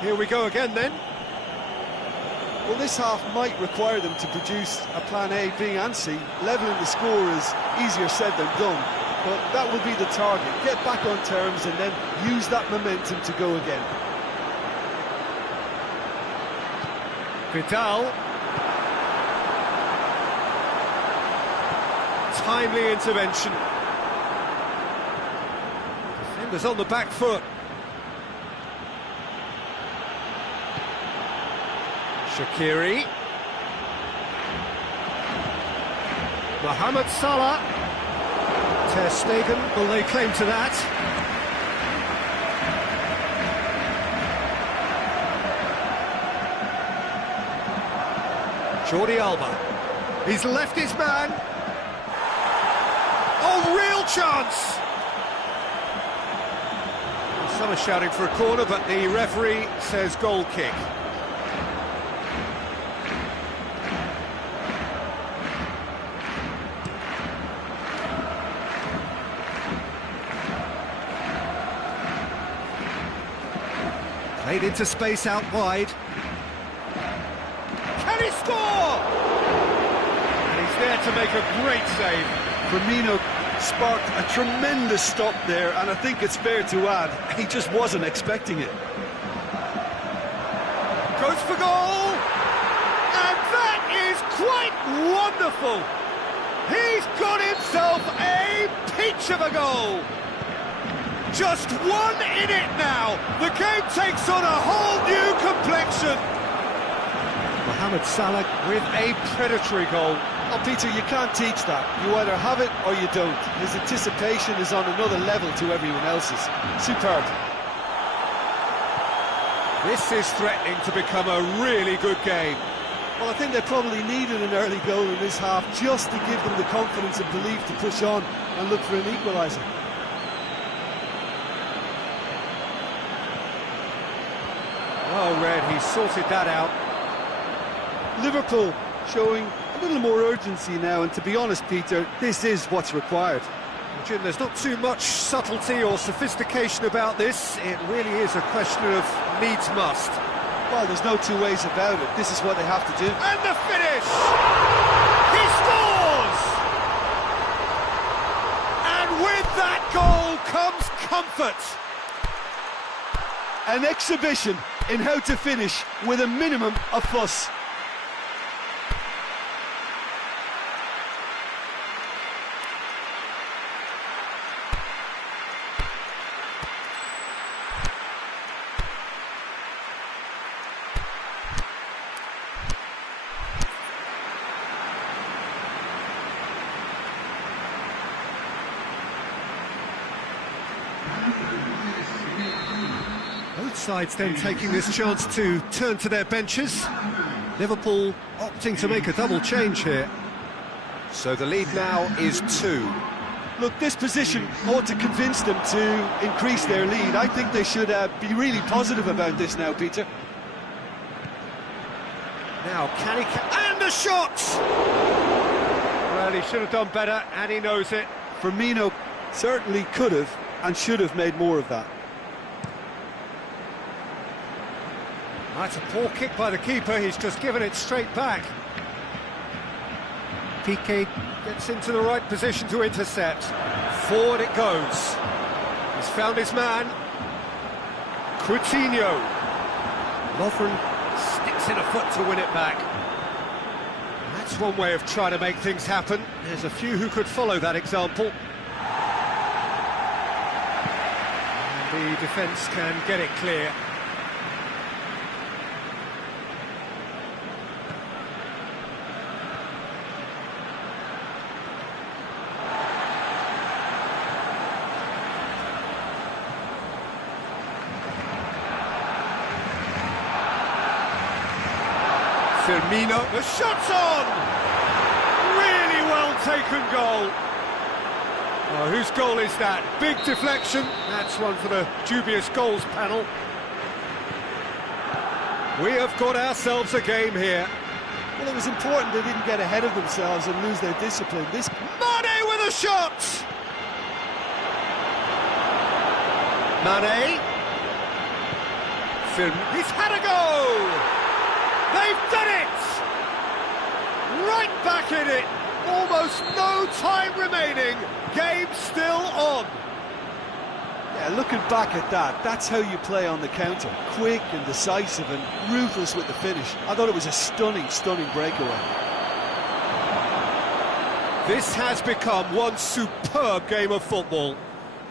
Here we go again then. Well, this half might require them to produce a plan A, B and C. Levelling the score is easier said than done, but that will be the target. Get back on terms and then use that momentum to go again. Vidal. Timely intervention. Defenders on the back foot. Shaqiri. Mohamed Salah. Ter Stegen will lay claim to that. Jordi Alba. He's left his man. Oh, real chance! Some are shouting for a corner, but the referee says goal kick. Played into space out wide. Can he score? And he's there to make a great save. Firmino sparked a tremendous stop there, and I think it's fair to add, he just wasn't expecting it. Goes for goal! And that is quite wonderful! He's got himself a peach of a goal! Just one in it now! The game takes on a whole new complexion! Mohamed Salah with a predatory goal. Oh, Peter, you can't teach that. You either have it or you don't. His anticipation is on another level to everyone else's. Superb. This is threatening to become a really good game. Well, I think they probably needed an early goal in this half just to give them the confidence and belief to push on and look for an equaliser. Well read, he sorted that out. Liverpool showing a little more urgency now, and to be honest, Peter, this is what's required. Jim, there's not too much subtlety or sophistication about this. It really is a question of needs must. Well, there's no two ways about it. This is what they have to do. And the finish! He scores! And with that goal comes comfort. An exhibition in how to finish with a minimum of fuss. Both sides then taking this chance to turn to their benches. Liverpool opting to make a double change here. So the lead now is 2. Look, this position ought to convince them to increase their lead. I think they should be really positive about this now, Peter. Now, can he... And a shot! Well, he should have done better, and he knows it. Firmino certainly could have and should have made more of that. That's a poor kick by the keeper, he's just given it straight back. Piqué gets into the right position to intercept. Forward it goes. He's found his man. Coutinho. Lovren sticks in a foot to win it back. That's one way of trying to make things happen. There's a few who could follow that example. And the defence can get it clear. Firmino, the shot's on! Really well taken goal. Oh, whose goal is that? Big deflection. That's one for the dubious goals panel. We have got ourselves a game here. Well, it was important they didn't get ahead of themselves and lose their discipline. Mane with a shot! Mane. He's had a go! They've done it! Right back in it! Almost no time remaining. Game still on. Yeah, looking back at that, that's how you play on the counter. Quick and decisive and ruthless with the finish. I thought it was a stunning, stunning breakaway. This has become one superb game of football.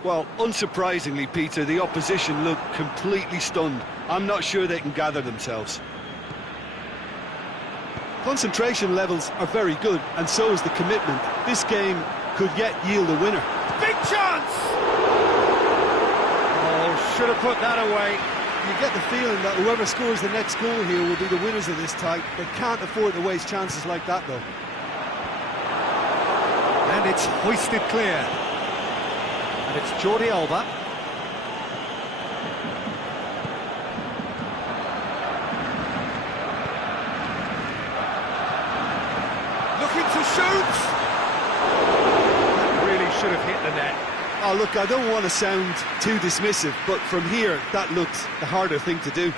Well, unsurprisingly, Peter, the opposition look completely stunned. I'm not sure they can gather themselves. Concentration levels are very good, and so is the commitment. This game could yet yield a winner. Big chance! Oh, should have put that away. You get the feeling that whoever scores the next goal here will be the winners of this tie. They can't afford to waste chances like that, though. And it's hoisted clear. And it's Jordi Alba. To shoot! That really should have hit the net. Oh, look, I don't want to sound too dismissive, but from here, that looks the harder thing to do.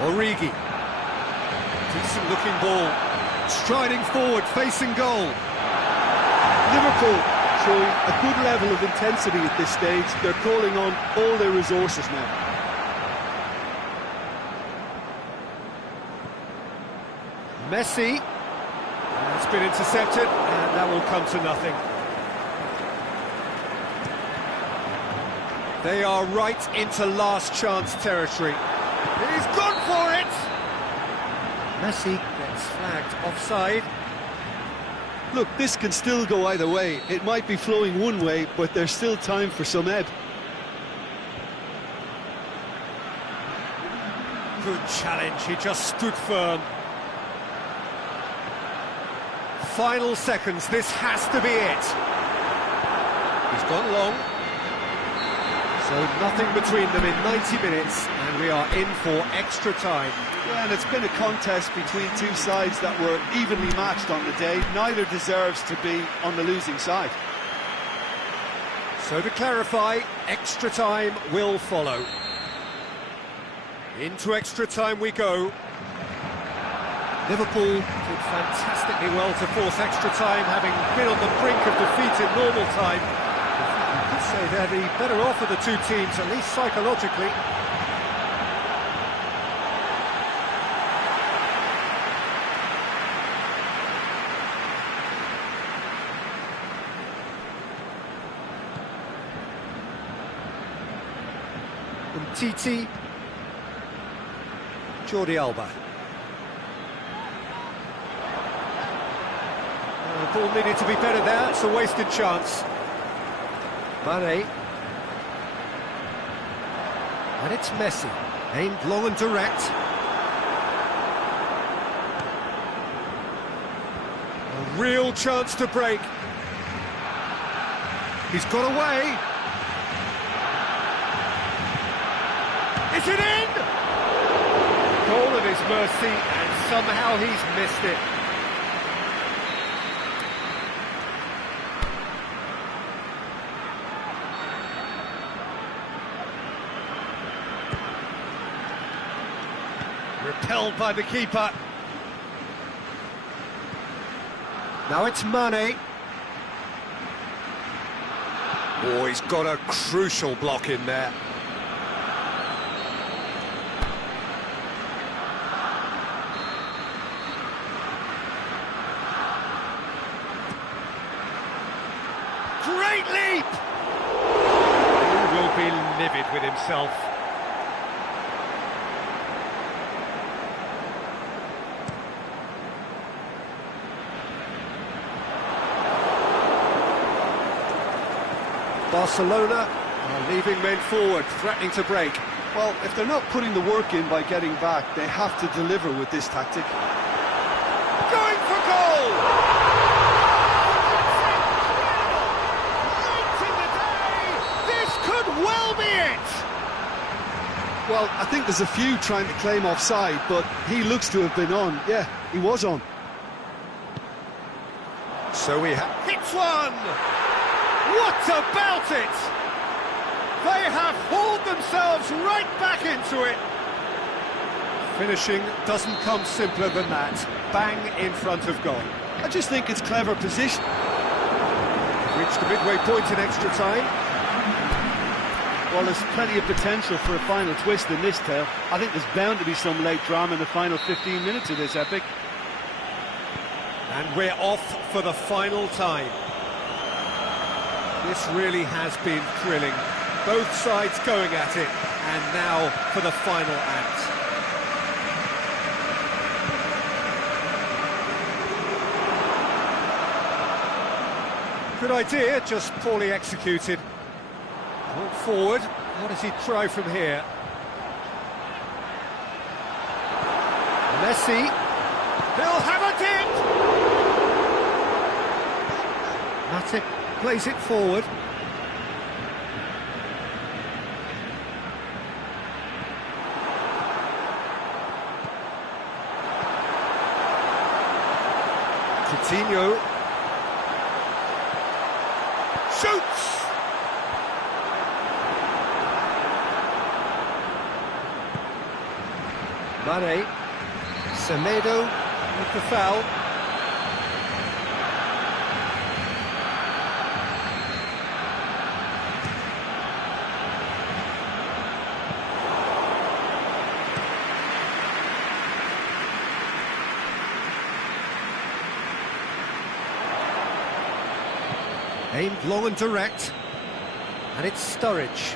Origi. Decent looking ball. Striding forward, facing goal. Liverpool showing a good level of intensity at this stage. They're calling on all their resources now. Messi. It's been intercepted, and that will come to nothing. They are right into last chance territory. He's gone for it! Messi gets flagged offside. Look, this can still go either way. It might be flowing one way, but there's still time for some ebb. Good challenge, he just stood firm. Final seconds, this has to be it. He's gone long. So nothing between them in 90 minutes, and we are in for extra time. Yeah, and it's been a contest between two sides that were evenly matched on the day. Neither deserves to be on the losing side. So to clarify, extra time will follow. Into extra time we go. Liverpool did fantastically well to force extra time, having been on the brink of defeat in normal time. You could say they're the better off of the two teams, at least psychologically. Titi, Jordi Alba. The ball needed to be better there, it's a wasted chance. Mane. And it's Messi, aimed long and direct. A real chance to break. He's got away. Is it in? Goal at his mercy, and somehow he's missed it. Repelled by the keeper. Now it's Mane. Oh, he's got a crucial block in there. Great leap! He will be livid with himself. Barcelona are leaving men forward, threatening to break. Well, if they're not putting the work in by getting back, they have to deliver with this tactic. Going for goal! Late in the day, this could well be it! Well, I think there's a few trying to claim offside, but he looks to have been on. Yeah, he was on. So we have... Hits one! What about it? They have hauled themselves right back into it. Finishing doesn't come simpler than that. Bang in front of goal. I just think it's clever position. Reached the midway point in extra time. Well, there's plenty of potential for a final twist in this tale. I think there's bound to be some late drama in the final 15 minutes of this epic. And we're off for the final time. This really has been thrilling. Both sides going at it, and now for the final act. Good idea, just poorly executed. Ball forward, what does he try from here? Messi. He'll have a dip! Matic plays it forward. Coutinho Shoots! Mane. Semedo with the foul. Aimed long and direct, and it's Sturridge.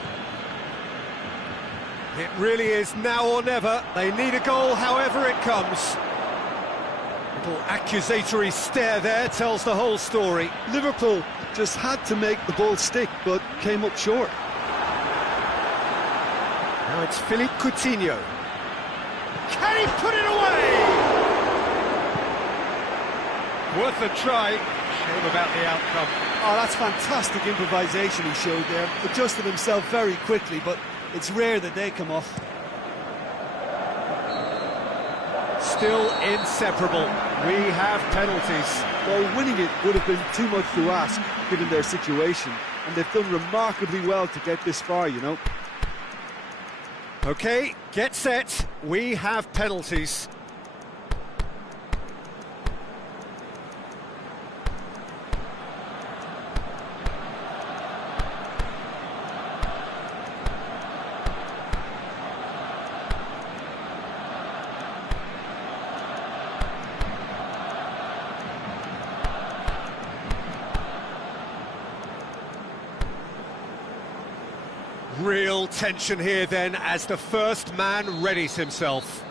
It really is now or never. They need a goal however it comes. Little accusatory stare there tells the whole story. Liverpool just had to make the ball stick, but came up short. Now it's Philippe Coutinho. Can he put it away? Worth a try. Shame about the outcome. Oh, that's fantastic improvisation he showed there. Adjusted himself very quickly, but it's rare that they come off. Still inseparable. We have penalties. Well, winning it would have been too much to ask, given their situation. And they've done remarkably well to get this far, you know. OK, get set. We have penalties. Real tension here then as the first man readies himself.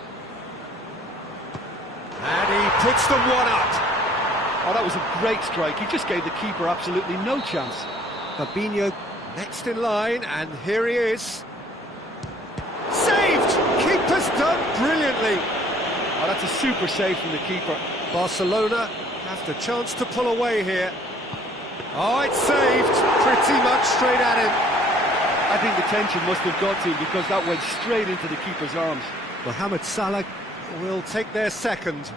And he puts them one up. Oh, that was a great strike. He just gave the keeper absolutely no chance. Fabinho next in line, and here he is. Saved! Keeper's done brilliantly. Oh, that's a super save from the keeper. Barcelona have the chance to pull away here. Oh, it's saved, pretty much straight at him. I think the tension must have got to him because that went straight into the keeper's arms. Mohamed Salah will take their second.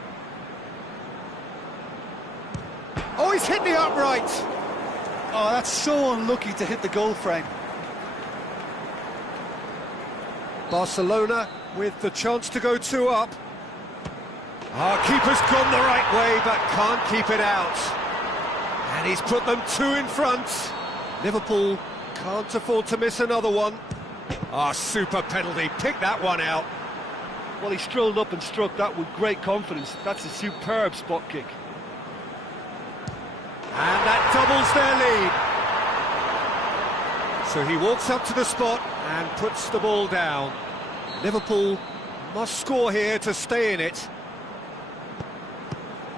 Oh, he's hit the upright. Oh, that's so unlucky to hit the goal frame. Barcelona with the chance to go 2 up. Keeper's gone the right way, but can't keep it out. And he's put them 2 in front. Liverpool can't afford to miss another one. Super penalty, pick that one out. Well, he strolled up and struck that with great confidence. That's a superb spot kick. And that doubles their lead. So he walks up to the spot and puts the ball down. Liverpool must score here to stay in it.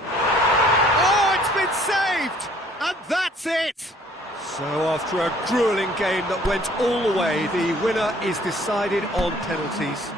Oh, it's been saved! And that's it! So after a gruelling game that went all the way, the winner is decided on penalties.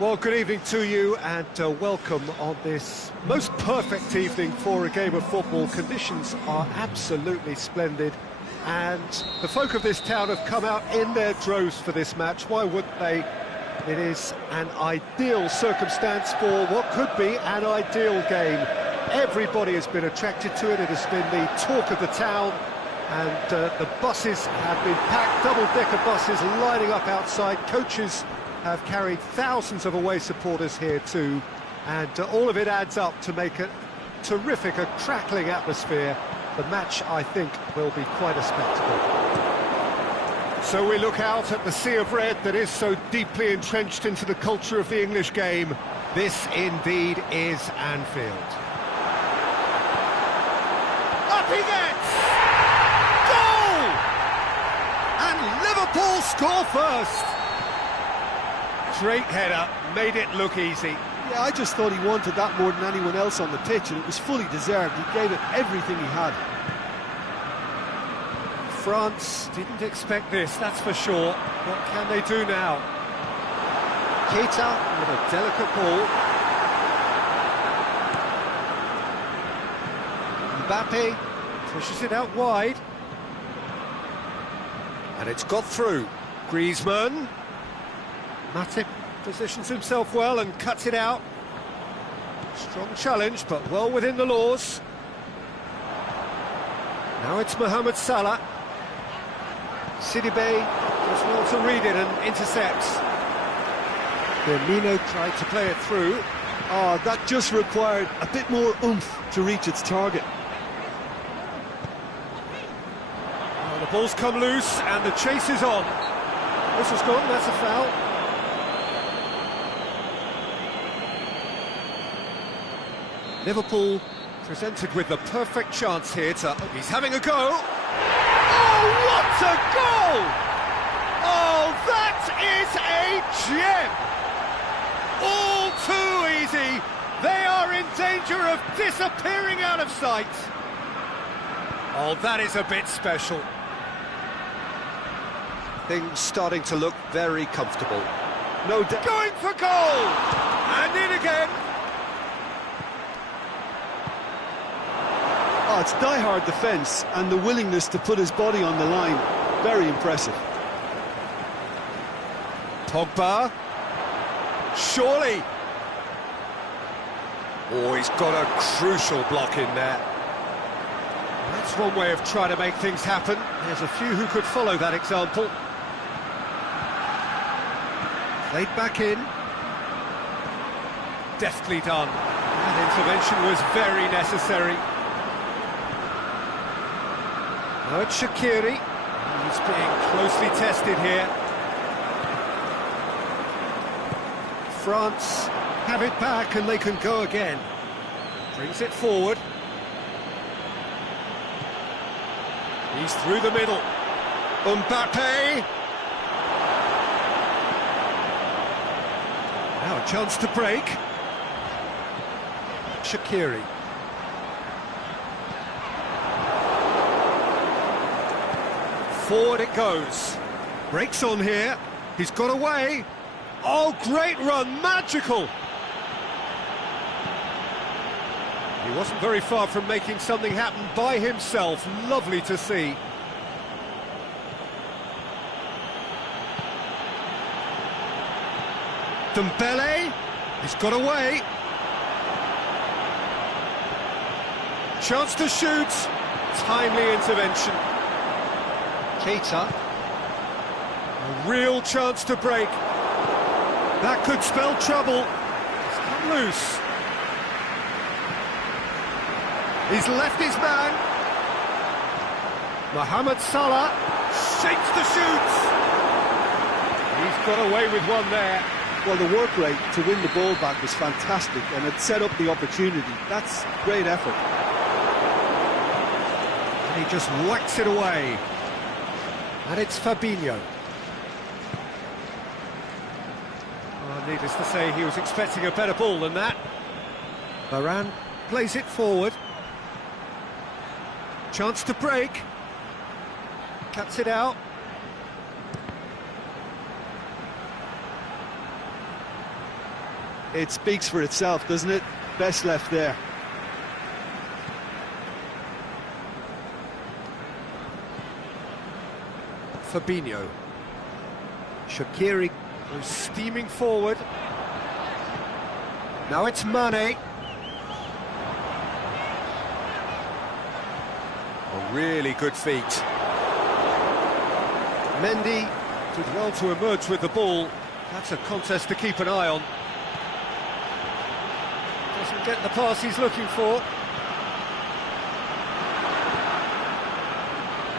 Well, good evening to you and welcome on this most perfect evening for a game of football. Conditions are absolutely splendid and the folk of this town have come out in their droves for this match. Why wouldn't they? It is an ideal circumstance for what could be an ideal game. Everybody has been attracted to it. It has been the talk of the town and the buses have been packed, double-decker buses lining up outside, coaches have carried thousands of away supporters here too, and all of it adds up to make a terrific, a crackling atmosphere. The match, I think, will be quite a spectacle. So we look out at the sea of red that is so deeply entrenched into the culture of the English game. This indeed is Anfield. Up he gets! Goal! And Liverpool score first. Great header, made it look easy. Yeah, I just thought he wanted that more than anyone else on the pitch, and it was fully deserved. He gave it everything he had. France didn't expect this, that's for sure. What can they do now? Keita with a delicate ball. Mbappe pushes it out wide. And it's got through. Griezmann. Matip positions himself well and cuts it out. Strong challenge, but well within the laws. Now it's Mohamed Salah. Sidibe does well to read it and intercepts. Firmino tried to play it through. Oh, that just required a bit more oomph to reach its target. Oh, the ball's come loose and the chase is on. This has gone, that's a foul. Liverpool presented with the perfect chance here to... He's having a go. Oh, what a goal! Oh, that is a gem! All too easy. They are in danger of disappearing out of sight. Oh, that is a bit special. Things starting to look very comfortable. No doubt. Going for goal! And in again. Oh, it's die-hard defence and the willingness to put his body on the line. Very impressive. Pogba. Surely. Oh, he's got a crucial block in there. That's one way of trying to make things happen. There's a few who could follow that example. Played back in. Deftly done. That intervention was very necessary. Now it's Shaqiri. He's being closely tested here. France have it back and they can go again. Brings it forward. He's through the middle. Mbappe. Now a chance to break. Shaqiri. Forward it goes. Breaks on here. He's got away. Oh, great run, magical! He wasn't very far from making something happen by himself. Lovely to see. Dembele, he's got away. Chance to shoot. Timely intervention. Keita. A real chance to break. That could spell trouble. It's come loose. He's left his man. Mohamed Salah shakes the shoots. He's got away with one there. Well, the work rate to win the ball back was fantastic, and it set up the opportunity. That's great effort. And he just whacks it away. And it's Fabinho. Needless to say, he was expecting a better ball than that. Varane plays it forward. Chance to break. Cuts it out. It speaks for itself, doesn't it? Best left there. Fabinho. Shaqiri goes steaming forward. Now it's Mane. A really good feat. Mendy did well to emerge with the ball. That's a contest to keep an eye on. Doesn't get the pass he's looking for.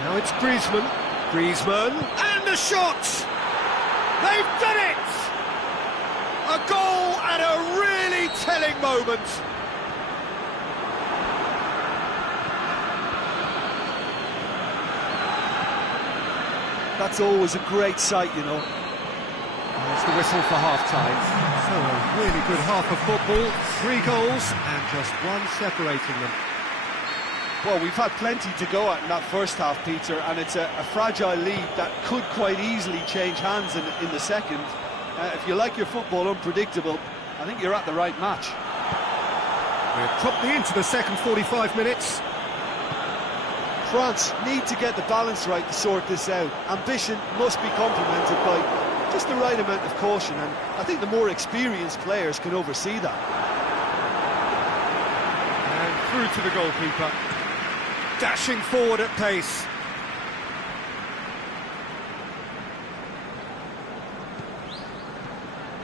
Now it's Griezmann. Griezmann, and the shot! They've done it! A goal at a really telling moment. That's always a great sight, you know. There's the whistle for half-time. So a really good half of football. 3 goals and just one separating them. Well, we've had plenty to go at in that first half, Peter, and it's a fragile lead that could quite easily change hands in the second. If you like your football unpredictable, I think you're at the right match. We're promptly into the second 45 minutes. France need to get the balance right to sort this out. Ambition must be complemented by just the right amount of caution, and I think the more experienced players can oversee that. And through to the goalkeeper. Dashing forward at pace.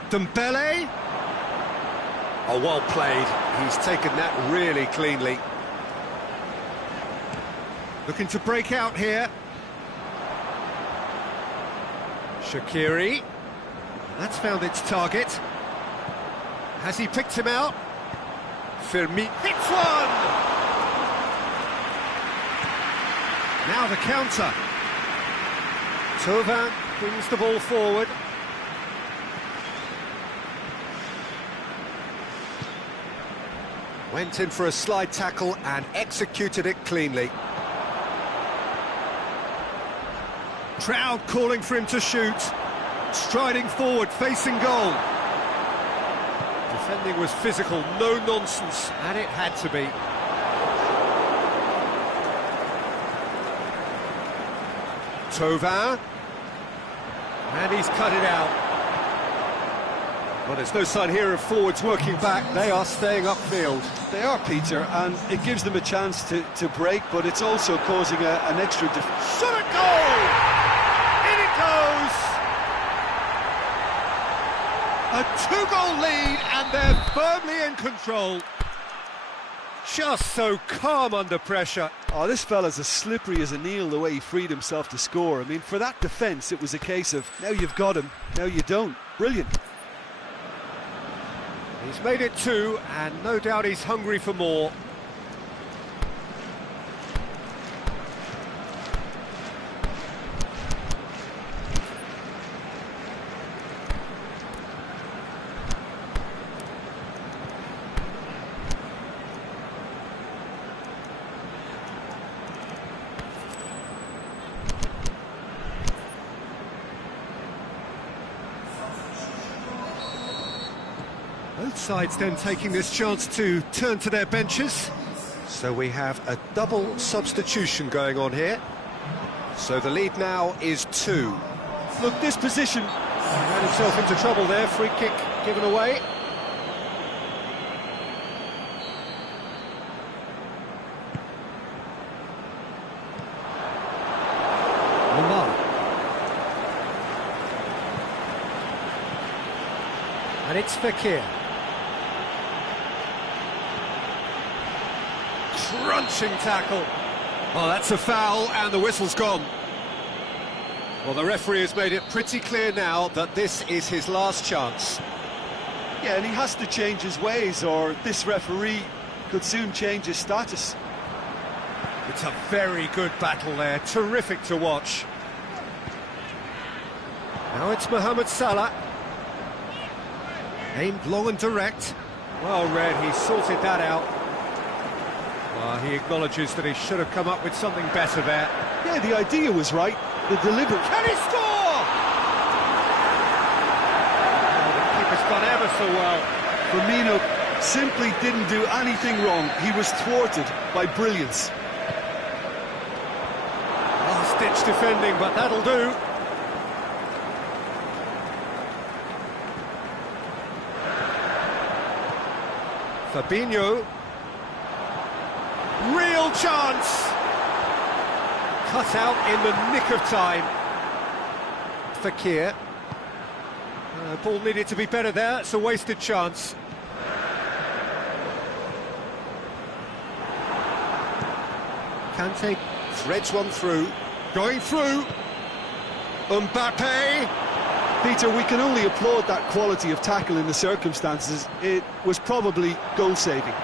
Dembele. Oh, well played. He's taken that really cleanly. Looking to break out here. Shaqiri. That's found its target. Has he picked him out? Firmino hits one! Now the counter. Thauvin brings the ball forward. Went in for a slide tackle and executed it cleanly. Crowd calling for him to shoot. Striding forward, facing goal. Defending was physical, no nonsense, and it had to be. Thauvin, and he's cut it out. Well, there's no sign here of forwards working back. They are staying upfield. They are, Peter, and it gives them a chance to break, but it's also causing an extra... Shot at goal! In it goes! A 2-goal lead, and they're firmly in control. Just so calm under pressure. Oh, this fella's as slippery as an eel, the way he freed himself to score. I mean, for that defence, it was a case of, now you've got him, now you don't. Brilliant. He's made it 2, and no doubt he's hungry for more. Both sides then taking this chance to turn to their benches. So we have a double substitution going on here. So the lead now is 2. Look, this position... He ran himself into trouble there, free kick given away. Lamar. And it's Fekir. Crunching tackle. Oh, that's a foul, and the whistle's gone. Well, the referee has made it pretty clear now that this is his last chance. Yeah, and he has to change his ways, or this referee could soon change his status. It's a very good battle there, terrific to watch. Now it's Mohamed Salah. Aimed long and direct. Well read, he sorted that out. He acknowledges that he should have come up with something better there. Yeah, the idea was right, the delivery... Can he score? Oh, the keeper's done ever so well. Firmino simply didn't do anything wrong. He was thwarted by brilliance. Last-ditch defending, but that'll do. Fabinho. Real chance! Cut out in the nick of time. Fekir. Ball needed to be better there, it's a wasted chance. Kante threads one through, going through, Mbappe! Peter, we can only applaud that quality of tackle in the circumstances. It was probably goal-saving.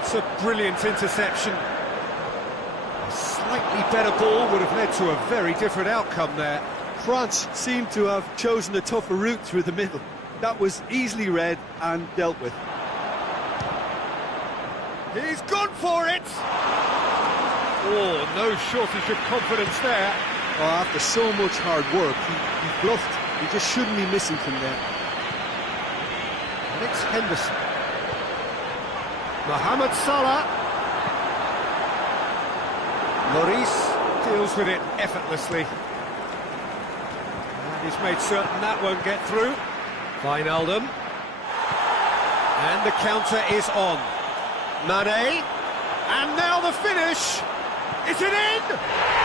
It's a brilliant interception. A slightly better ball would have led to a very different outcome there. France seemed to have chosen a tougher route through the middle. That was easily read and dealt with. He's gone for it! Oh, no shortage of confidence there. Oh, after so much hard work, he bluffed. He just shouldn't be missing from there. And it's Henderson. Mohamed Salah. Lloris deals with it effortlessly. And he's made certain that won't get through. Wijnaldum. And the counter is on. Mane. And now the finish. Is it in?